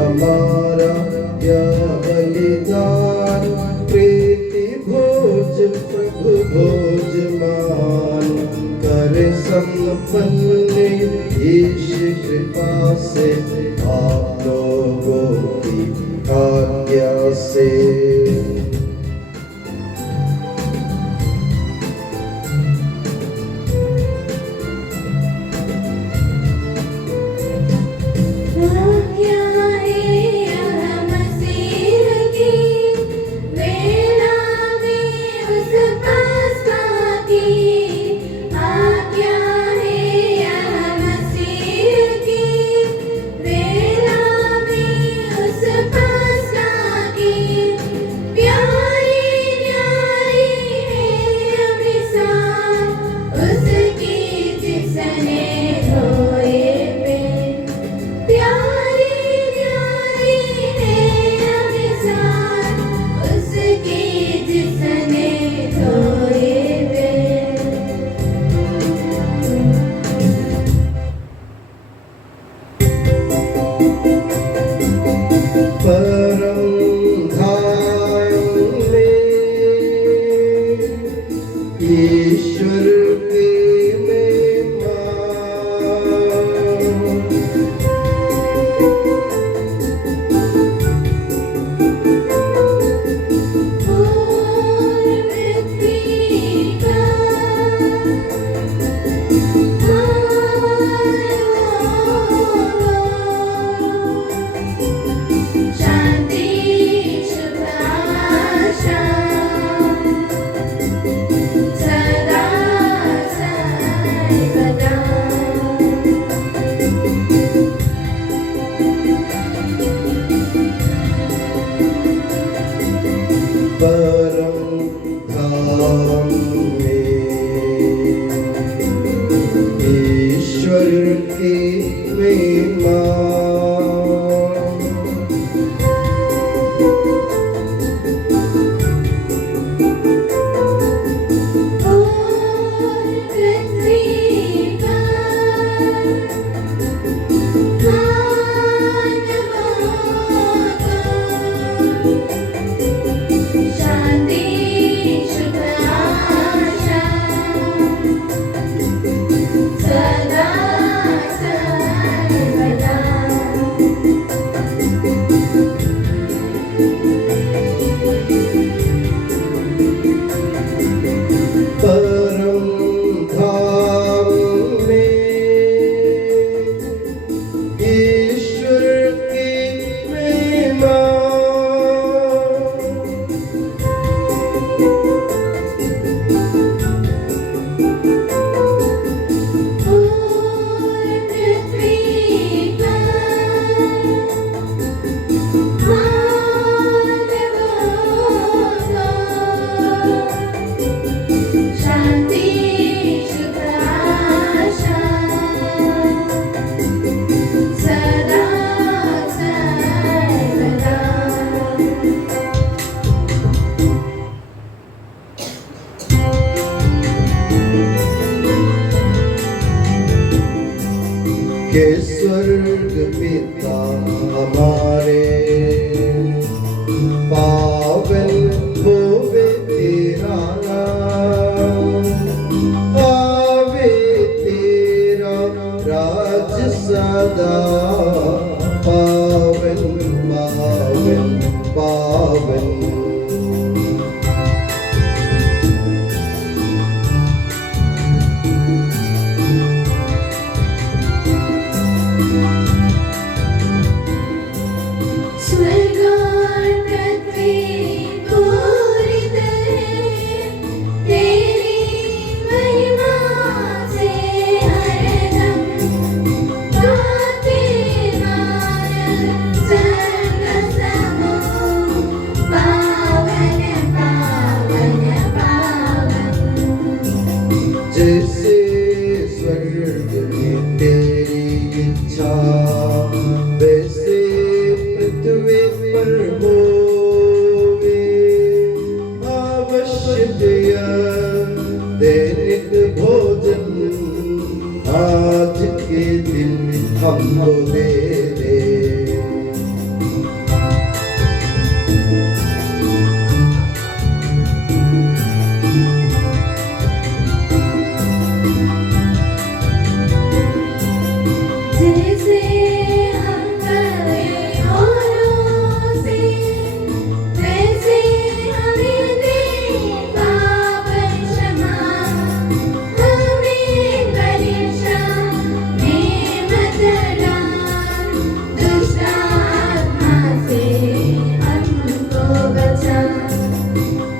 हमारा यह बलिदान प्रीति भोज प्रभु भोज मान कर संपन्न ईश कृपा से आप लोगों की आज्ञा से के स्वर्ग पिता हमारे पावन होवे तेरा नाम, आवे तेरा राज सदा पावन पावन पावन। Happy हमको दे दे।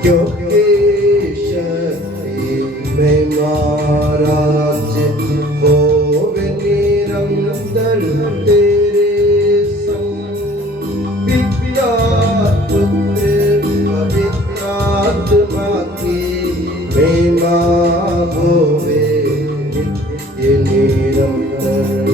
क्योंकि शक्ति में महाराज होवे निरंतर तेरे संग। पिता पुत्र पवित्र आत्मा की महिमा होवे नित्य निरंतर।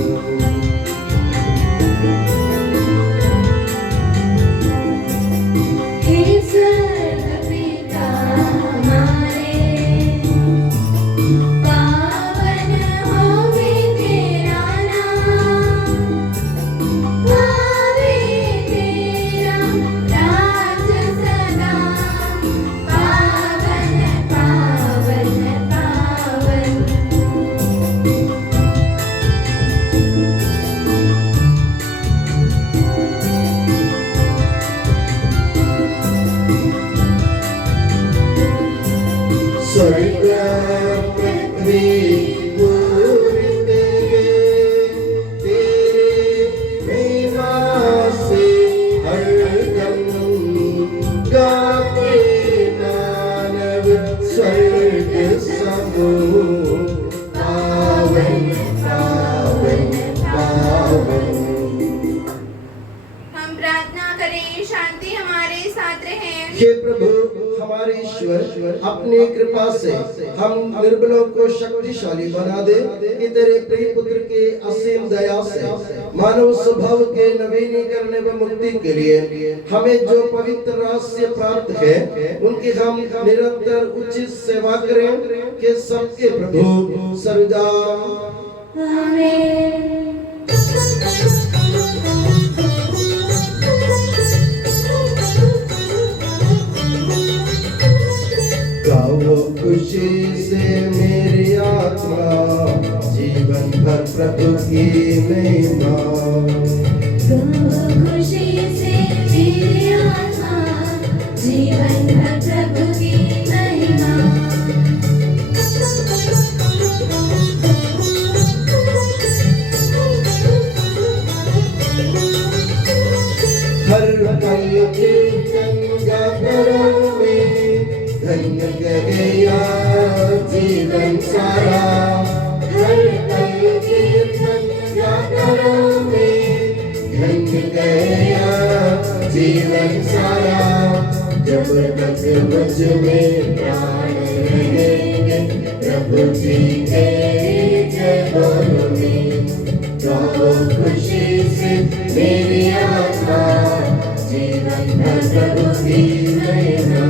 स्वर्ग पृथ्वी पूरी तेरे महिमा से हरदम गाते मानव स्वर्ग समूह पावन पावन पावन। हम प्रार्थना करें, शांति हमारे साथ रहे। हे प्रभु हमारे ईश्वर, अपनी कृपा से हम निर्बलों को शक्तिशाली बना दे कि तेरे प्रिय पुत्र के असीम दया से मानव स्वभाव के नवीनीकरण व मुक्ति के लिए हमें जो पवित्र रहस्य प्राप्त है उनकी हम निरंतर उचित सेवा करें कि सबके प्रभु सर्वदा आमीन। गाओ खुशी से मेरी आत्मा जीवन भर प्रभु की महिमा। गाओ खुशी से मेरी आत्मा जीवन भर प्रभु की महिमा। हर पल कीर्तन करोगे धन्य गया जीवन सारा। हर पल कीर्तन करोगे धन्य गया जीवन सारा। जब तक मुझ में प्राण रहेंगे प्रभु जी के जय बोलोगे। गाओ खुशी से मेरी आत्मा जीवन भर प्रभु की महिमा।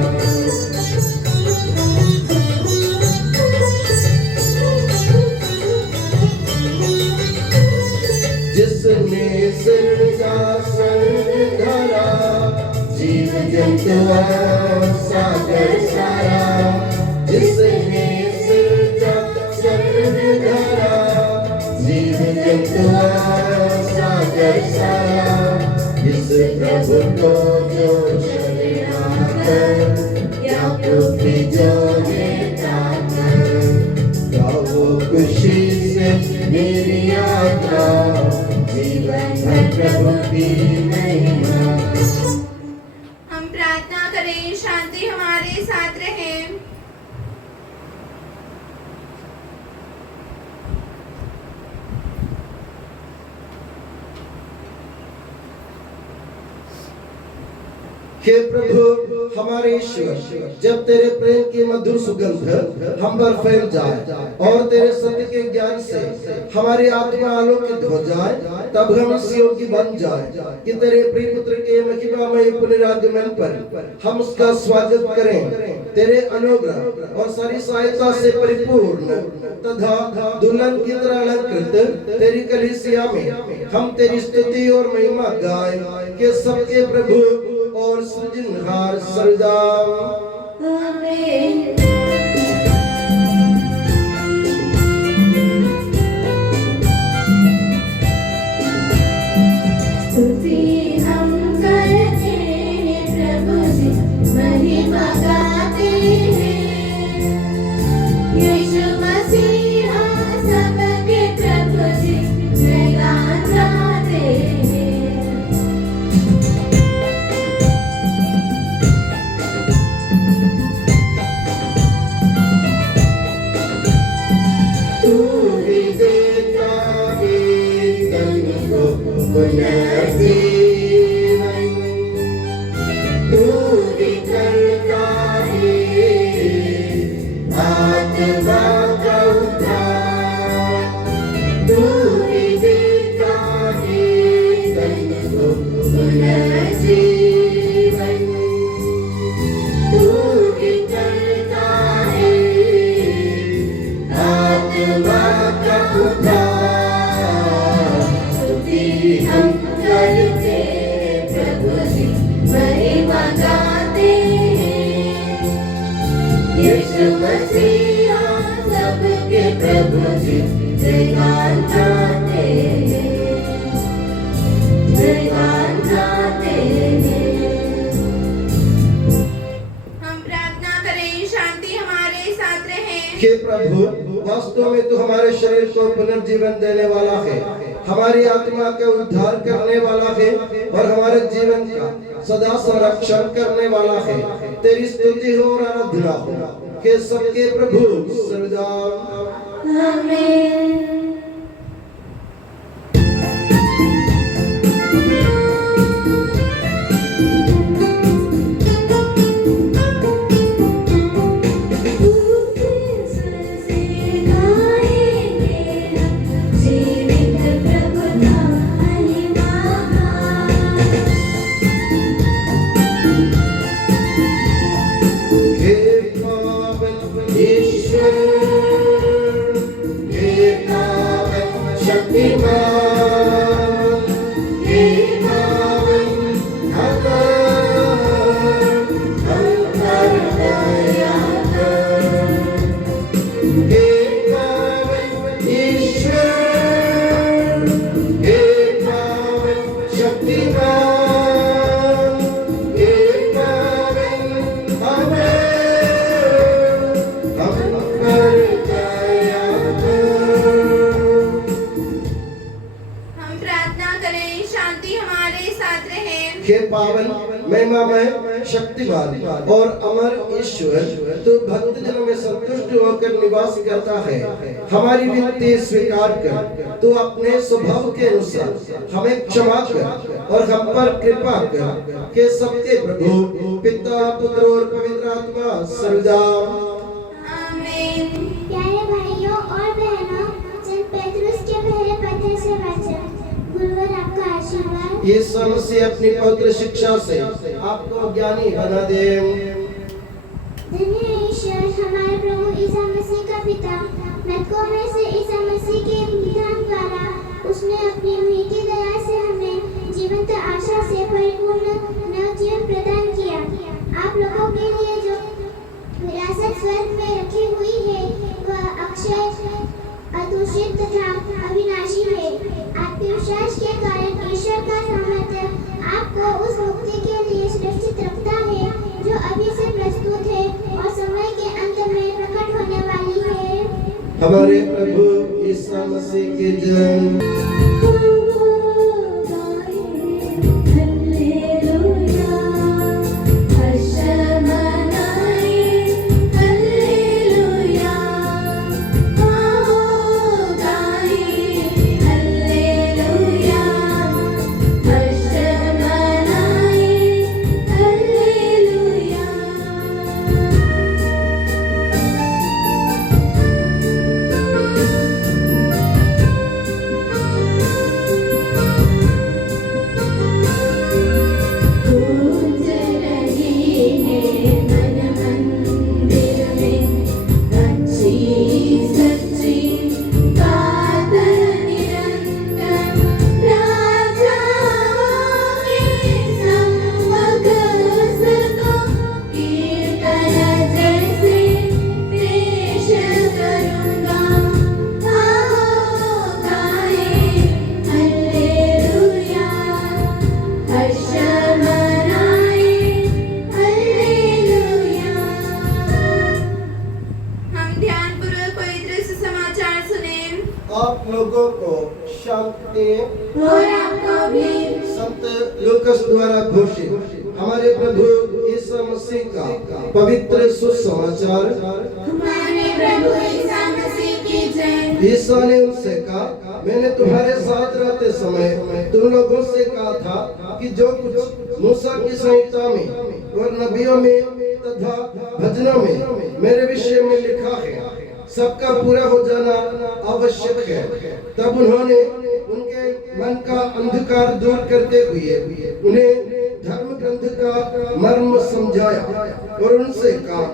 जिसने सृजा स्वर्ग धरा जीव जंतु सागर सारा। जिसने सृजा स्वर्ग धरा जीव जंतु सागर सारा। इस प्रभु को जो शरणागत या पुत्र जो लेता कर। गाओ खुशी से मेरी आत्मा जीवन भर प्रभु की महिमा। हम प्रार्थना करें, शांति हमारे साथ रहे। हे प्रभु हमारे ईश्वर, जब तेरे प्रेम की मधुर सुगंध हम पर फैल जाए और तेरे सत्य के ज्ञान से हमारी आत्मा आलोकित हो जाए, तब हम इस योग्य बन जाए कि तेरे प्रिय पुत्र के महिमामय पुनरागमन पर हम उसका स्वागत करें। तेरे अनुग्रह और सारी सहायता से परिपूर्ण तथा दुल्हन की तरह अलंकृत तेरी कलीसिया में हम तेरी स्तुति और महिमा गाएं कि सबके प्रभु और सृजनहार सर्वदा आमीन। स्तुति हम करते हैं प्रभु जी, महिमा गाते हैं। यीशु मसीहा सबके प्रभु जी, जयगान गाते हैं। तू ही देता है तन को पुनर्जीवन, तू ही करता है आत्मा का उद्धार, तू ही देता है तन को पुनर्जीवन, तू ही करता है आत्मा का उद्धार। स्तुति हम करते हैं प्रभु जी, महिमा गाते हैं। यीशु मसीहा सबके प्रभु जी, जयगान गाते हैं, जयगान गाते हैं। हम प्रार्थना करें, शांति हमारे साथ रहे। हे प्रभु, वास्तव में तू हमारे शरीर को पुनर्जीवन देने वाला है, हमारी आत्मा का उद्धार करने वाला है और हमारे जीवन का सदा संरक्षण करने वाला है। तेरी स्तुति हो और आराधना हो कि सबके प्रभु सर्वदा आमीन। हे पावन ईश्वर, हे पावन शक्तिमान, हे पावन अमर, हम पर दया कर। हे पावन ईश्वर, हे पावन शक्तिमान, हे पावन अमर, हम पर दया कर। हम प्रार्थना करें, शांति हमारे साथ रहे। हे पावन महिमामय शक्तिमान और अमर ईश्वर, तू भक्त जनों में संतुष्ट होकर निवास करता है। हमारी विनती स्वीकार कर, तू अपने स्वभाव के अनुसार हमें क्षमा कर और हम पर कृपा कर कि सबके प्रभु पिता पुत्र और पवित्र आत्मा सर्वदा आमीन। प्यारे भाइयों और बहनों, संत पेतरुस के पहले पत्र से वचन। गुरुवर आपका आशीर्वाद। यीशु मसीह अपनी पवित्र शिक्षा से आपको ज्ञानी बना दे। धन्य है ईश्वर हमारे प्रभु ईसा मसीह का पिता। मृतकों में से ईसा मसीह के विधान द्वारा उसने अपनी मीठी दया से हमें जीवंत आशा से परिपूर्ण नवजीवन प्रदान किया। आप लोगों के लिए जो विरासत स्वर्ग में रखी हुई है वह अक्षय, अदूषित तथा अविनाशी है। आपके विश्वास के कारण ईश्वर का सामर्थ्य आपको उस मुक्ति के लिए सुरक्षित रखता है जो अभी से प्रस्तुत है और समय के अंत में प्रकट होने वाली है। हमारे प्रभु ईसा मसीह के जन्म Hallelujah. भी संत लूकास द्वारा घोषित हमारे प्रभु यीशु मसीह का पवित्र सुसमाचार। हमारे प्रभु ईसा मसीह की जय। ईसा ने उनसे कहा, मैंने तुम्हारे साथ रहते समय तुम लोगों से कहा था कि जो कुछ मूसा की संहिता में और नबियों में तथा भजनों में मेरे विषय में लिखा है सबका पूरा हो जाना आवश्यक है। तब उन्होंने उनके मन का अंधकार दूर करते हुए उन्हें धर्म ग्रंथ का मर्म समझाया और उनसे कहा,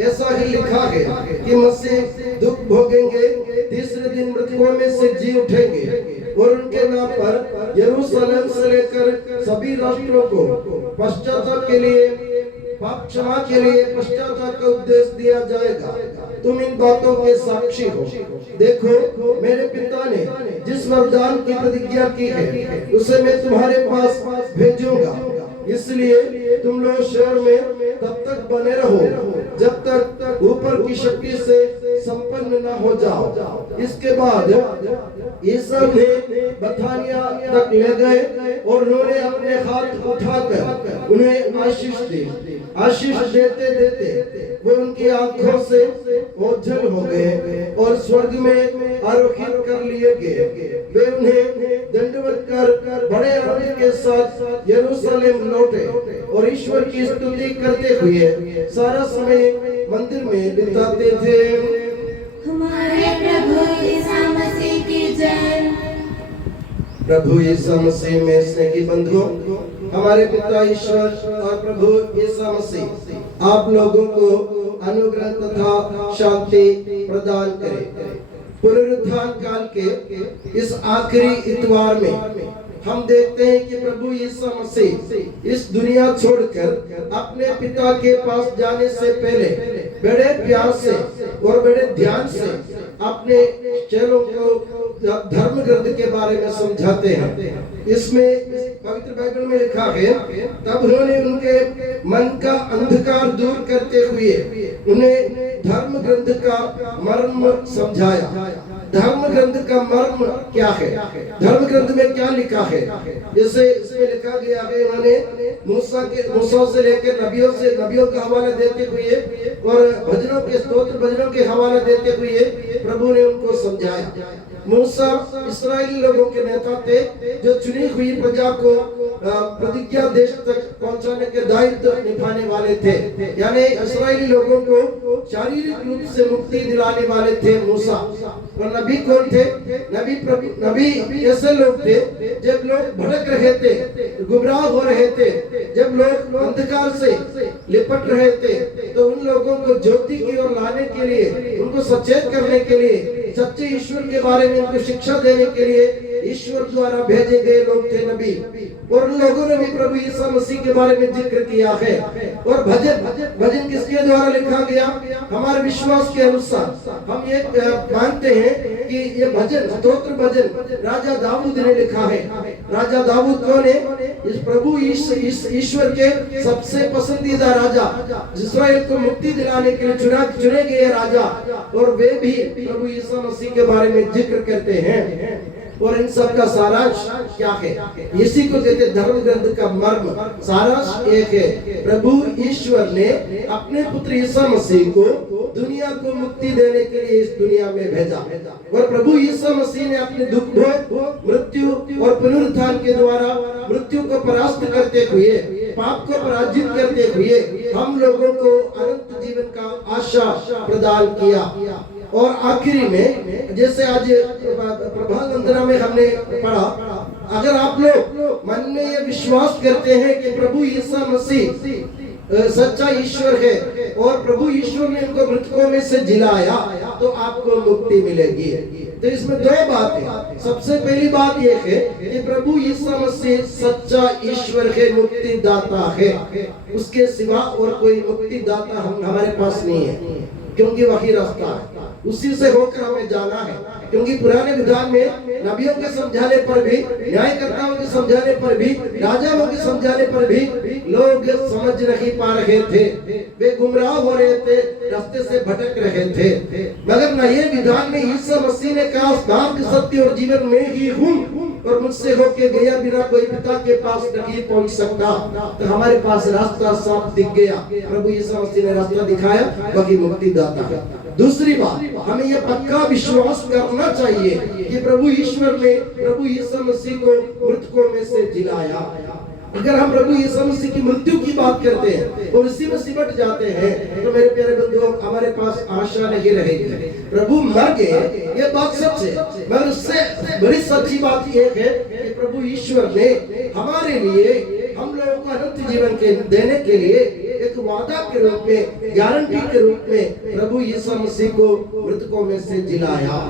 ऐसा ही लिखा है कि मसीह दुख भोगेंगे, तीसरे दिन मृतकों में से जी उठेंगे और उनके नाम पर यरूशलेम से लेकर सभी राष्ट्रों को पश्चाताप के लिए, पाप क्षमा के लिए पश्चाताप का उपदेश दिया जाएगा। तुम इन बातों के साक्षी हो। देखो, मेरे पिता ने जिस वरदान की प्रतिज्ञा की है उसे मैं तुम्हारे पास भेजूंगा, इसलिए तुम लोग शहर में तब तक बने रहो जब तक ऊपर की शक्ति से संपन्न न हो जाओ। इसके बाद यीशु ने बथानिया तक ले गए और उन्होंने अपने हाथ उठाकर उन्हें आशीष दी। आशीष देते देते वो उनकी आंखों से ओझल हो गए और स्वर्ग में आरोहित कर लिए गए। वे उन्हें दंडवत कर बड़े आनंद के साथ यरूशलेम लौटे और ईश्वर की स्तुति करते हुए सारा समय मंदिर में बिताते थे। हमारे प्रभु ईसा मसीह की जय। प्रभु यीशु मसीह में स्नेह की बंधुओं, हमारे पिता ईश्वर और प्रभु यीशु मसीह आप लोगों को अनुग्रह तथा शांति प्रदान करे। पुनरुत्थान काल के इस आखिरी इतवार में हम देखते हैं कि प्रभु यीशु मसीह इस दुनिया छोड़कर अपने पिता के पास जाने से पहले बड़े प्यार से और बड़े ध्यान से अपने चेलों को धर्म ग्रंथ के बारे में समझाते हैं। इसमें पवित्र बाइबल में लिखा है, तब उन्होंने उनके मन का अंधकार दूर करते हुए उन्हें धर्म ग्रंथ का मर्म समझाया। धर्म ग्रंथ का मर्म क्या है? धर्म ग्रंथ में क्या लिखा है? जैसे इसमें लिखा गया है, उन्होंने मूसा से लेकर नबियों का हवाला देते हुए और भजनों के स्तोत्र भजनों के हवाला देते हुए प्रभु ने उनको समझाया। मूसा इस्राएली लोगों के नेता थे जो चुनी हुई प्रजा को प्रतिज्ञा देश तक पहुंचाने के दायित्व निभाने वाले थे, यानी इस्राएली लोगों को शारीरिक रूप से मुक्ति दिलाने वाले थे मूसा। और नबी कौन थे? नबी ऐसे लोग थे जब लोग भटक रहे थे, गुमराह हो रहे थे, जब लोग अंधकार से लिपट रहे थे, तो उन लोगों को ज्योति की ओर लाने के लिए, उनको सचेत करने के लिए, सच्चे ईश्वर के बारे में उनको शिक्षा देने के लिए ईश्वर द्वारा भेजे गए लोग थे नबी। और उन लोगों ने भी प्रभु यीशु मसीह के बारे में जिक्र किया है। और भजन किसके द्वारा लिखा गया? हमारे विश्वास के अनुसार हम ये मानते हैं कि ये भजन, स्तोत्र भजन राजा दाऊद ने लिखा है। राजा दाऊद कौन है? इस प्रभु ईश्वर के सबसे पसंदीदा राजा, इस्राएल को मुक्ति दिलाने के लिए चुने गए राजा, और वे भी प्रभु यीशु मसीह के बारे में जिक्र करते हैं। और इन सब का सारांश क्या है? इसी को कहते हैं धर्म ग्रंथ का मर्म। सारांश एक है, प्रभु ईश्वर ने अपने पुत्र यीशु मसीह को दुनिया को मुक्ति देने के लिए इस दुनिया में भेजा। और प्रभु यीशु मसीह ने अपने दुख भोग, मृत्यु और पुनरुत्थान के द्वारा मृत्यु को परास्त करते हुए, पाप को पराजित करते हुए हम लोगों को अनंत जीवन का आशा प्रदान किया। और आखिरी में, जैसे आज प्रभात वंदना में हमने पढ़ा, अगर आप लोग मन में ये विश्वास करते हैं कि प्रभु यीशु मसीह सच्चा ईश्वर है और प्रभु ईश्वर ने उनको मृतकों में से जिलाया, तो आपको मुक्ति मिलेगी। तो इसमें दो बात है। सबसे पहली बात यह है कि प्रभु यीशु मसीह सच्चा ईश्वर है, मुक्ति दाता है। उसके सिवा और कोई मुक्ति दाता हमारे पास नहीं है, क्योंकि वही रास्ता है, उसी से होकर हमें जाना है। क्योंकि पुराने विधान में नबियों के समझाने पर भी, न्यायकर्ताओं के समझाने पर भी, राजाओं के समझाने पर भी लोग समझ नहीं पा रहे थे, वे गुमराह हो रहे थे, रास्ते से भटक रहे थे। मगर नए विधान में यीशु मसीह ने कहा, मार्ग, सत्य और जीवन में ही हूँ, और मुझसे होके गया बिना कोई पिता के पास नहीं पहुंच सकता। तो हमारे पास रास्ता साफ दिख गया, प्रभु यीशु मसीह ने रास्ता दिखाया, वही मुक्तिदाता है। दूसरी बात, हमें यह पक्का विश्वास करना चाहिए कि प्रभु ईश्वर ने प्रभु यीशु मसीह को मृतकों में से जिलाया। अगर हम प्रभु यीशु मसीह की मृत्यु की बात करते हैं और उसी में सिमट जाते हैं, तो मेरे प्यारे बंधुओं, हमारे पास आशा नहीं रहेगी। प्रभु मर गए, ये बात सच है, मगर उससे बड़ी सच्ची बात यह है कि प्रभु ईश्वर ने हमारे लिए, हम लोगों को अनंत जीवन के देने के लिए एक वादा के रूप में, गारंटी के रूप में प्रभु यीशु मसीह को मृतकों में से जिलाया।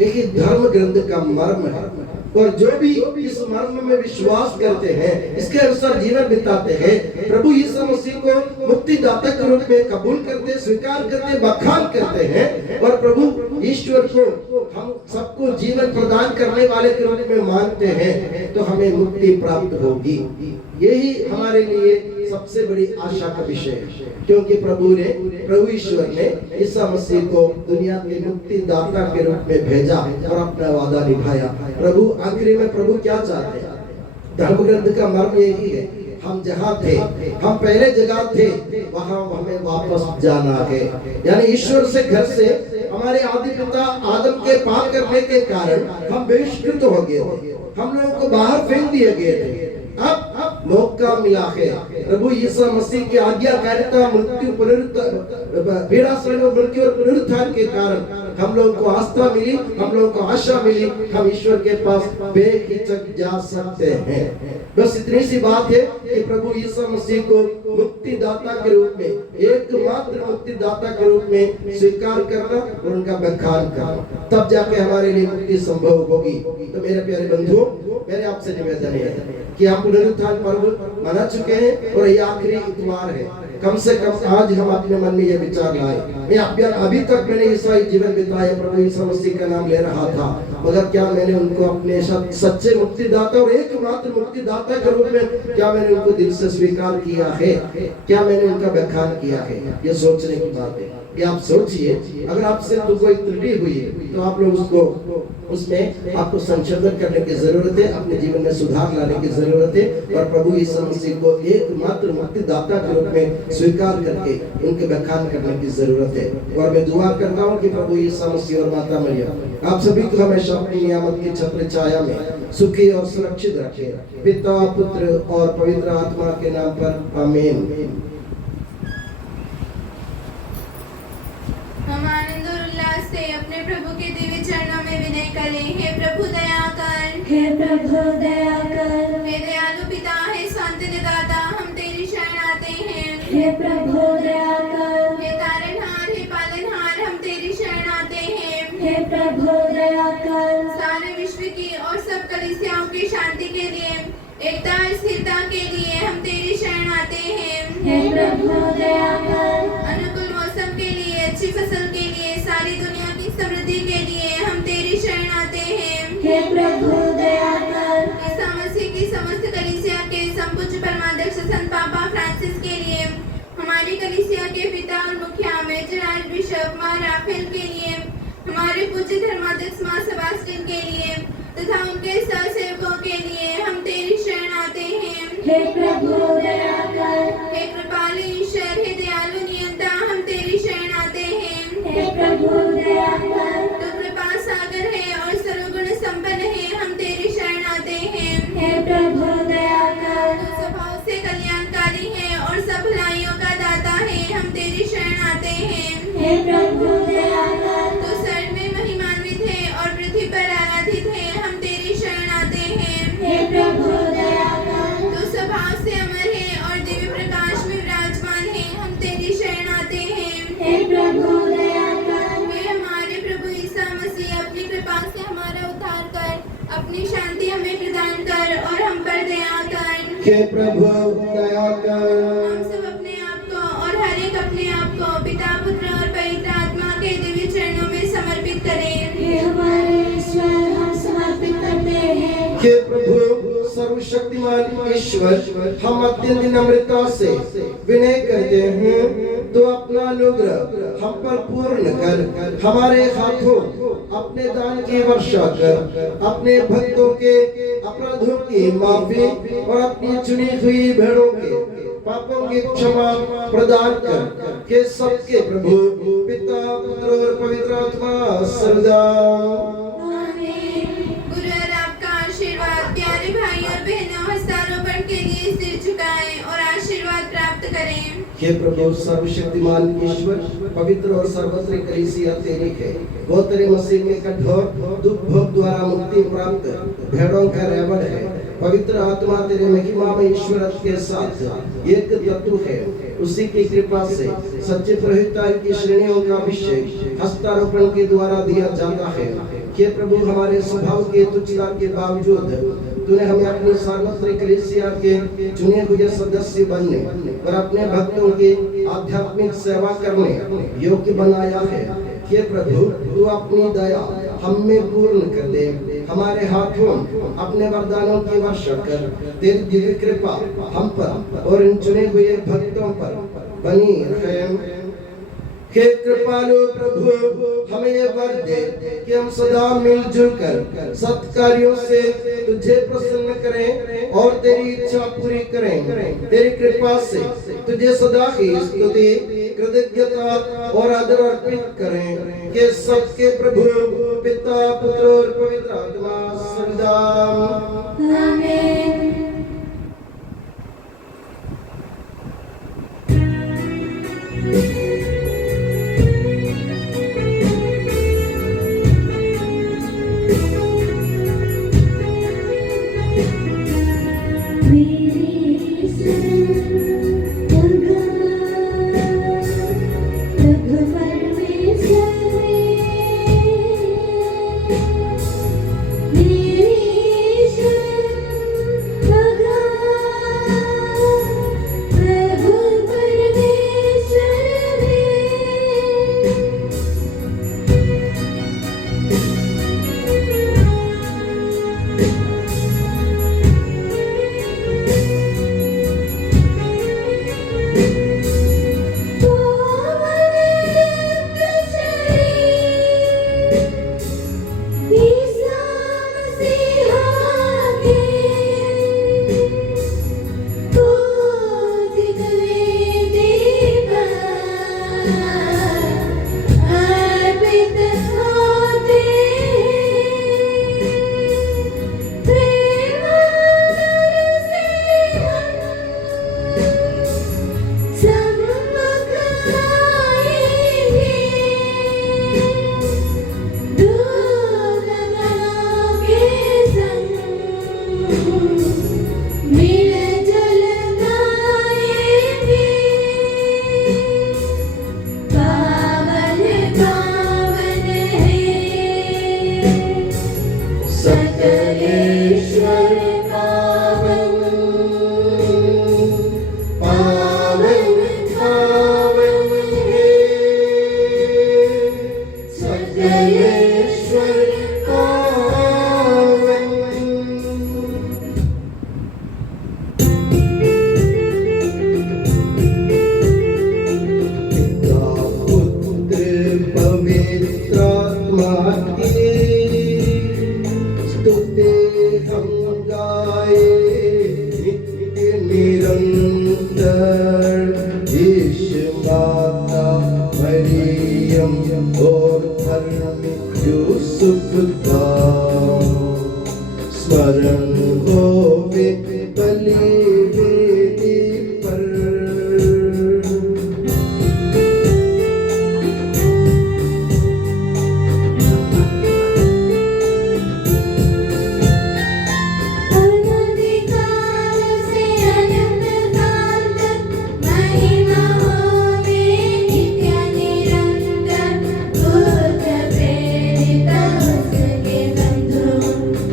यही धर्म ग्रंथ का मर्म है, और जो भी इस मर्म में विश्वास करते हैं, इसके अनुसार जीवन बिताते हैं, प्रभु यीशु मसीह को मुक्तिदाता के रूप में कबूल करते, स्वीकार करते, बखान करते हैं, और प्रभु ईश्वर को हम सबको जीवन प्रदान करने वाले के रूप में मानते हैं, तो हमें मुक्ति प्राप्त होगी। यही हमारे लिए सबसे बड़ी आशा का विषय है, क्योंकि प्रभु ईश्वर ने ईसा मसीह को दुनिया के मुक्तिदाता के रूप में भेजा और अपना वादा निभाया। प्रभु आखिरी में प्रभु क्या चाहते हैं? धर्म ग्रंथ का मर्म यही है, हम जहाँ थे, हम पहले जगह थे, वहाँ हमें वापस जाना है। यानी ईश्वर से, घर से हमारे आदि पिता आदम के पाप करने के कारण हम बहिष्कृत हो गए, हम लोगों को बाहर फेंक दिए गए थे। अब मौका मिला है, प्रभु यीशु मसीह की आज्ञाकारिता, मृत्यु, पीड़ा, मृत्यु और पुनरुत्थान के कारण हम लोगों को आस्था मिली, हम लोगों को आशा मिली, हम ईश्वर के पास बेहिचक जा सकते हैं। बस इतनी सी बात है कि प्रभु यीशु मसीह को मुक्तिदाता के रूप में, एकमात्र मुक्तिदाता के रूप में स्वीकार करना और उनका बखान करना, तब जाके हमारे लिए मुक्ति संभव होगी। तो मेरे प्यारे बंधुओं, मेरे आपसे निवेदन है कि आप पुनरुत्थान पर्व मना चुके हैं और ये आखिरी इतवार है, कम से कम आज हम अपने मन में ये विचार लाए। मैं अभी तक मैंने ईसाई जीवन बिताया, प्रभु यीशु मसीह का नाम ले रहा था, मगर क्या मैंने उनको अपने सच्चे मुक्तिदाता और एकमात्र मुक्तिदाता के रूप में, क्या मैंने उनको दिल से स्वीकार किया है? क्या मैंने उनका बखान किया है? ये सोचने की बात है कि आप सोचिए, अगर आपसे तो कोई त्रुटि हुई है तो आप लोग उसमें आपको संशोधन करने की जरूरत है, अपने जीवन में सुधार लाने की जरूरत है, और प्रभु यीशु मसीह को एकमात्र मुक्तिदाता के रूप में स्वीकार करके उनके बखान करने की जरूरत है। और मैं दुआ करता हूँ कि प्रभु यीशु मसीह और माता मरियम आप सभी को हमेशा अपनी नियामत की छत्र छाया में सुखी और सुरक्षित रखे, पिता, पुत्र और पवित्र आत्मा के नाम पर आमीन। हम आनंद और उल्लास से अपने प्रभु के दिव्य चरणों में विनय करें। हे प्रभु दया कर, हे प्रभु दया कर, हे दयालु पिता, हे सांत्वना दाता, हम तेरी शरण आते हैं। हे प्रभु दया कर, हे तारनहार, हे पालनहार, हम तेरी शरण आते हैं। हे प्रभु दया कर, सारे विश्व की और सब कलीसियाओं की शांति के लिए, एकता और स्थिरता के लिए हम तेरी शरण आते हैं। हे प्रभु दया कर, अनुकूल मौसम के लिए, अच्छी फसल के लिए, सारी दुनिया की समृद्धि के लिए हम तेरी शरण आते हैं। हे प्रभु दया कर, ईसा मसीह की समस्त कलीसिया के संपूज्य परमाध्यक्ष संत पापा फ्रांसिस के लिए, हमारी कलीसिया के पिता और मुखिया मेजर आर्च बिशप मां राफेल के लिए, हमारे पूज्य धर्माध्यक्ष मां सेबास्टियन के लिए तथा उनके सहसेवकों के लिए हम तेरी शरण आते हैं। हे प्रभु दया कर, हे कृपालु ईश्वर, हे दयालु नियंता, हम तेरी शरण आते हैं। हे प्रभु दया कर, तू कृपा सागर है और सर्वगुण संपन्न है, हम तेरी शरण आते हैं। हे प्रभु दया कर, तू स्वभाव से कल्याणकारी है और सब भलाइयों का दाता है, हम तेरी शरण आते हैं। हे प्रभु दया कर, तू स्वर्ग में महिमान्वित है और पृथ्वी पर आराधित है, हम तेरी शरण आते हैं। हे प्रभु दया कर, तू स्वभाव से अमर है और दिव्य प्रकाश में विराजमान है, हम तेरी शरण आते हैं। हे प्रभु दया कर, वे हमारे प्रभु ईसा मसीह अपनी कृपा से हमारा उद्धार कर, अपनी शांति हमें प्रदान कर और हम पर दया कर। हे प्रभु दया कर, हम सब अपने आप को और हर एक अपने आप को पिता, पुत्र और पवित्र आत्मा के दिव्य चरणों में समर्पित करें। हे हमारे ईश्वर, हम समर्पित करते हैं। हे प्रभु सर्वशक्तिमान ईश्वर, हम अत्यंत नम्रता से विनय करते हैं तो अपना अनुग्रह हम पर पूर्ण कर, हमारे हाथों अपने दान की वर्षा कर, अपने भक्तों के अपराधों की माफी और अपनी चुनी हुई भेड़ों के पापों की क्षमा प्रदान कर, के सबके प्रभु पिता पुत्र और पवित्र आत्मा सदा। गुरु और आपका आशीर्वाद प्यारे भाई और बहनों हस्तारोपण के लिए सिर झुकाएं और आशीर्वाद प्राप्त करें। हे प्रभु सर्वशक्तिमान ईश्वर, पवित्र और सर्वत्र कलीसिया तेरी है, वो तेरे मसीह में कठोर दुख भोग द्वारा मुक्ति प्राप्त भेड़ों का रेवड़ है। पवित्र आत्मा तेरे महिमा में ईश्वर के साथ एक तत्व है, उसी की कृपा से सच्चे पुरोहिताई की श्रेणियों का अभिषेक हस्तारोपण के द्वारा दिया जाता है। हे प्रभु, हमारे स्वभाव के तुच्छता के बावजूद तूने हमें अपनी सार्वत्रिक कलीसिया के चुने हुए सदस्य बनने और अपने भक्तों की आध्यात्मिक सेवा करने योग्य बनाया है। हे प्रभु, तू अपनी दया हम में पूर्ण कर दे, हमारे हाथों अपने वरदानों की वर्षा कर, तेरी दिव्य कृपा हम पर और इन चुने हुए भक्तों पर बनी रहे। हे कृपालु प्रभु, हमें ये वर दे कि हम सदा मिलजुल कर सत्कार्यों से तुझे प्रसन्न करें और तेरी इच्छा पूरी करें। तेरी कृपा से तुझे सदा ही स्तुति, कृतज्ञता और आदर अर्पित करें, कि सबके प्रभु पिता पुत्र और पवित्र आत्मा सदा। आमीन।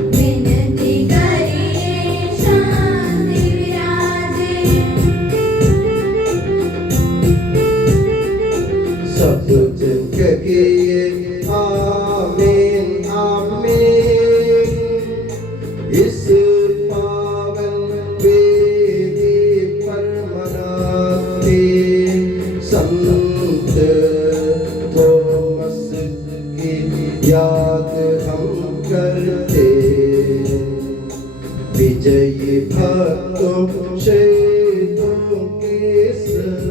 विनती कर भक्तों शेतों के संग।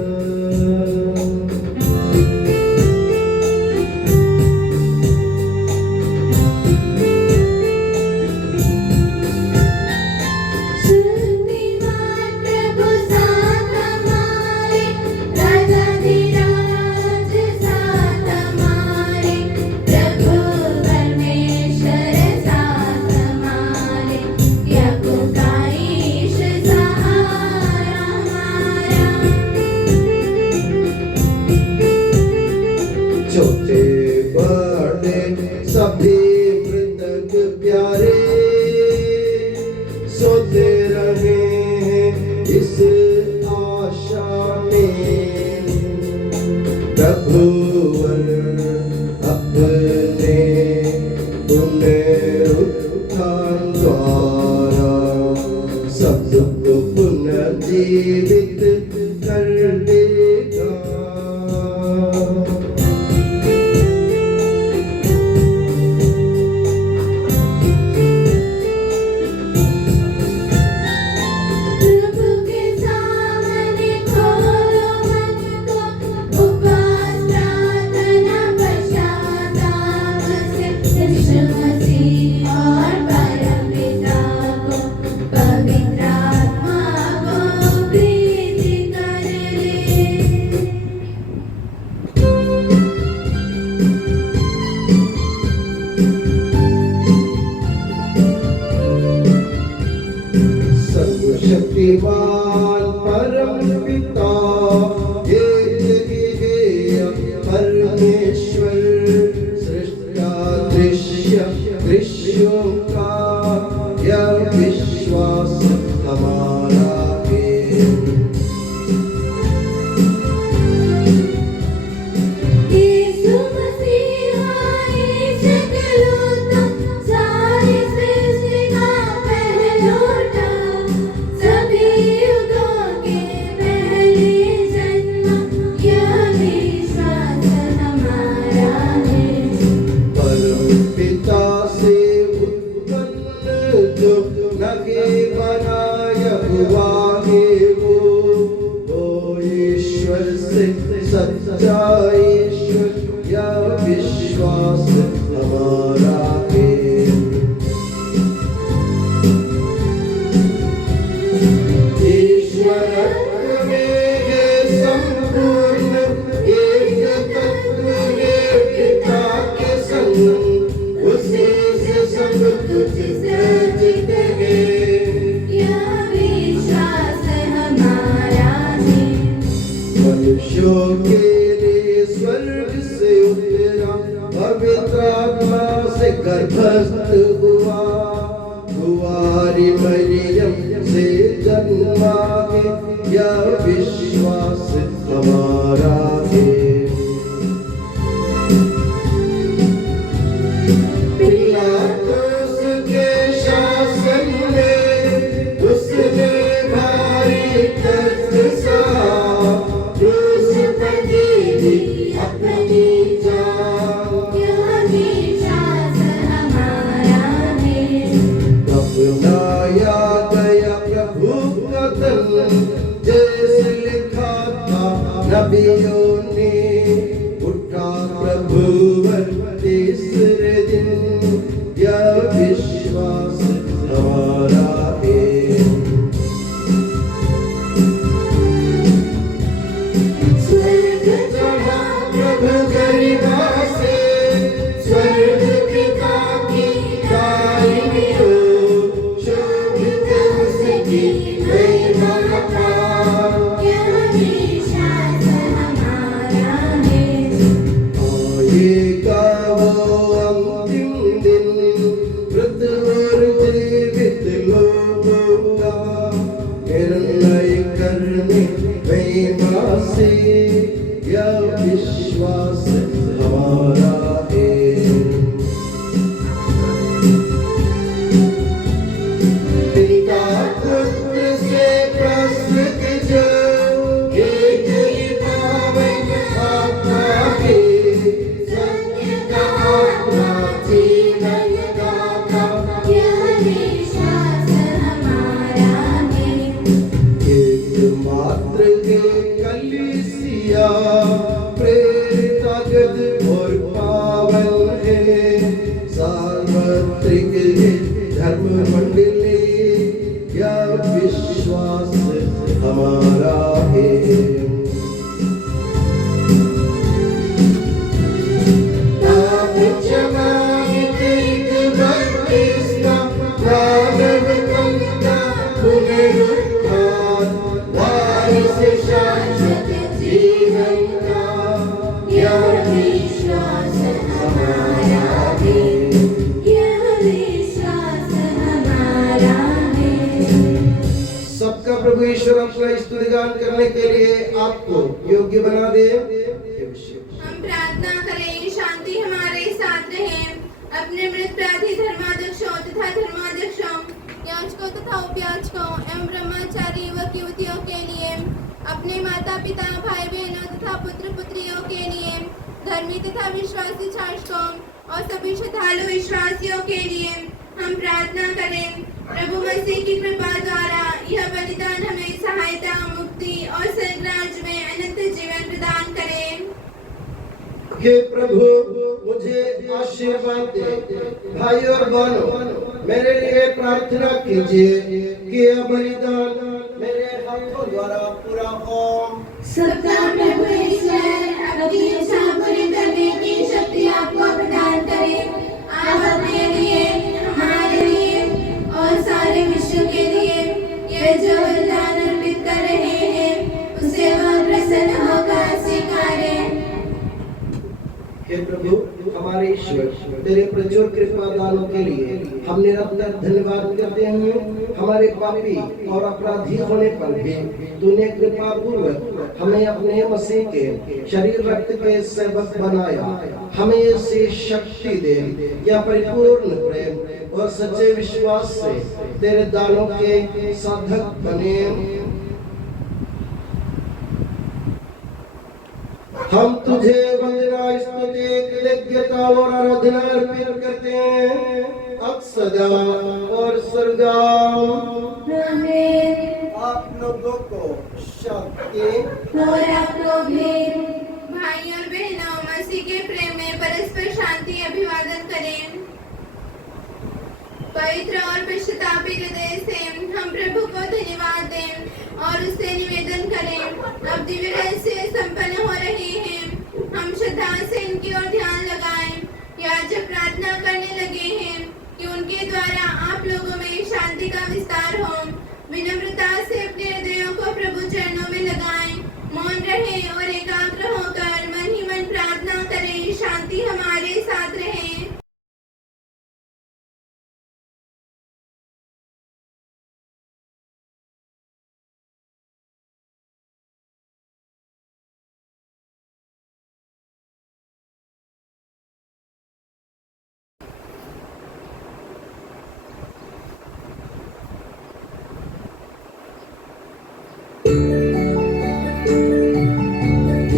शक्तिमान प्रभु साथ हमारे, राजाधिराज साथ हमारे, प्रभु परमेश्वर साथ हमारे, याकूब का ईश सहारा हमारा। छोटे बड़े सभी मृतक प्यारे सोते रहे हैं इस आशा में, प्रभुवर अपने पुनरुत्थान द्वारा सबको पुनर्जीवित कर देगा। प्रभु के सामने खोलो मन को, उपवास प्रार्थना पश्चाताप से, यीशु मसीह और परमपिता को, पवित्र आत्मा को प्रीति कर ले। सर्वशक्तिमान परम पिता एक परमेश्वर, सृष्टा दृश्य दृश्यों का यह विश्वास हमारा है। यीशु मसीह ईश इकलौता, सारी सृष्टि का पहलौठा, सभी युगों के पहले जन्म, यह विश्वास हमारा है। परम पिता से उत्पन्न जो नगे बनाया हुआ है वो ईश्वर से सच्चा ईश्वर, यह विश्वास हमारा है। ईश्वरत्व में है संपूर्ण, एक तत्व है पिता के संग, उसी से सब कुछ सृजित है। यह विश्वास हमारा है। मनुष्यों के लिए स्वर्ग से उतरा, पवित्र आत्मा से गर्भस्थ हुआ, कुंवारी मरियम से जन्मा है, यह विश्वास हमारा है। पिलातुस के शासन में उसने भारी कष्ट सहा, क्रूस पर दी अपनी जान, यह विश्वास हमारा है। अपनाया गया प्रभु का दल, जैसे लिखा था नबियों ने, उठा प्रभुवर तीसरे दिन, यह विश्वास हमारा है। स्वर्ग चढ़ा प्रभु गरिमा से, स्वर्ग पिता की दाहिनी ओर, शोभित उसकी महिमा का, यह विश्वास हमारा एकमात्र है कलीसिया, प्रेरितागत और पावन है, सार्वत्रिक है धर्म मंडली, यह विश्वास हमारा है। सबका प्रभु ईश्वर अपना स्तुतिगान करने के लिए आपको योग्य बना दे। हम प्रार्थना करें, शांति हमारे साथ रहे। अपने मृत प्रार्थी धर्माध्यक्षों तथा धर्माध्यक्षों, याजकों तथा उपयाजकों एवं ब्रह्मचारी युवक युवतियों के लिए, अपने माता पिता भाई बहनों तथा पुत्र पुत्रियों के लिए, धर्मी तथा विश्वासी शासकों और सभी श्रद्धालु विश्वासियों के लिए हम प्रार्थना करें। प्रभु मसीह की कृपा द्वारा यह बलिदान हमें सहायता, मुक्ति और स्वर्ग राज्य में अनंत जीवन प्रदान करे। हे प्रभु, मुझे आशीर्वाद दे। भाई और बहनों, मेरे लिए प्रार्थना कीजिए कि यह बलिदान मेरे हाथों द्वारा पूरा हो। सबका प्रभु ईश्वर अपनी इच्छा पूरी करने की शक्ति आपको प्रदान करे। आप अपने लिए, हमारे लिए और सारे विश्व के लिए यह जो बलिदान अर्पित कर रहे हैं, उसे वह प्रसन्न होकर स्वीकारे। हे प्रभु हमारे ईश्वर, तेरे प्रचुर कृपा दानों के लिए हम निरंतर धन्यवाद करते हैं। हमारे पापी और अपराधी होने पर भी तूने कृपा पूर्वक हमें अपने मसीह के शरीर रक्त के सेवक बनाया। हमें ऐसी शक्ति दे या परिपूर्ण प्रेम और सच्चे विश्वास से तेरे दानों के साधक बने। हम तुझे वंदना, स्तुति, कृतज्ञता और आराधना अर्पित करते हैं, अब सदा और सर्वदा। आमीन। आप लोगों को शांति। और आप लोग भी भाई और बहनों, मसीह के प्रेम में परस्पर शांति अभिवादन करें। पवित्र और पश्चातापी हृदय से हम प्रभु को धन्यवाद दें और उससे निवेदन करें। अब दिव्य रहस्य संपन्न हो रहे हैं, हम श्रद्धा से इनकी ओर ध्यान लगाएं। याजक प्रार्थना करने लगे हैं कि उनके द्वारा आप लोगों में शांति का विस्तार हो। विनम्रता से अपने हृदयों को प्रभु चरणों में लगाएं, मौन रहें और एकाग्र होकर मन ही मन प्रार्थना करें। शांति हमारे साथ रहे।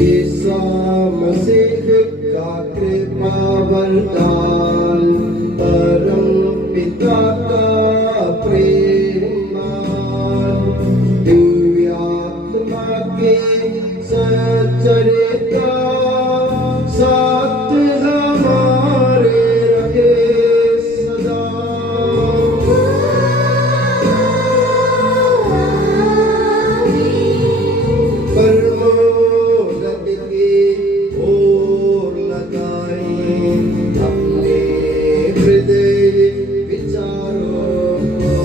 ईसा मसीह का कृपा वरदान, परम पिता का प्रेम, दिव्य आत्मा के सचरिता साथ हमारे रहे सदा। परमोन्नत की ओर लगाएं अपने हृदय विचारों को।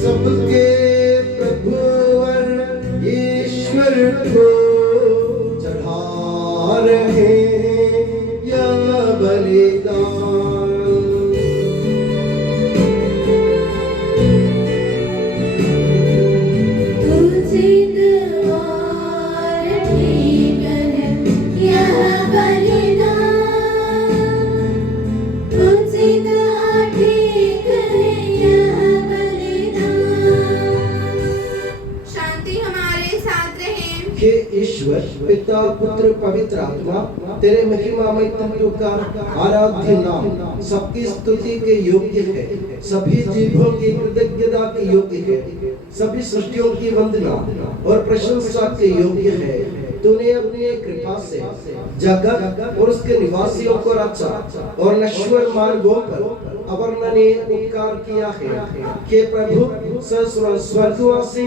सबके प्रभुवर ईश्वर को चढ़ा रहे यह बलिदान। तुझ उचित और ठीक है यह बलिदान, उचित और ठीक है यह बलिदान। शांति हमारे साथ रहे। हे ईश्वर पिता पुत्र पवित्र आत्मा, तेरे महिमामय तत्व का आराध्य नाम सबकी स्तुति के योग्य है, सभी जीवों की कृतज्ञता के योग्य है, सभी सृष्टियों की वंदना और प्रशंसा के योग्य है। तूने अपनी कृपा से जगत और उसके निवासियों को रचा और नश्वर मार्गों पर अवर्णनीय उपकार किया है। कि प्रभु सहस्रों स्वर्गवासी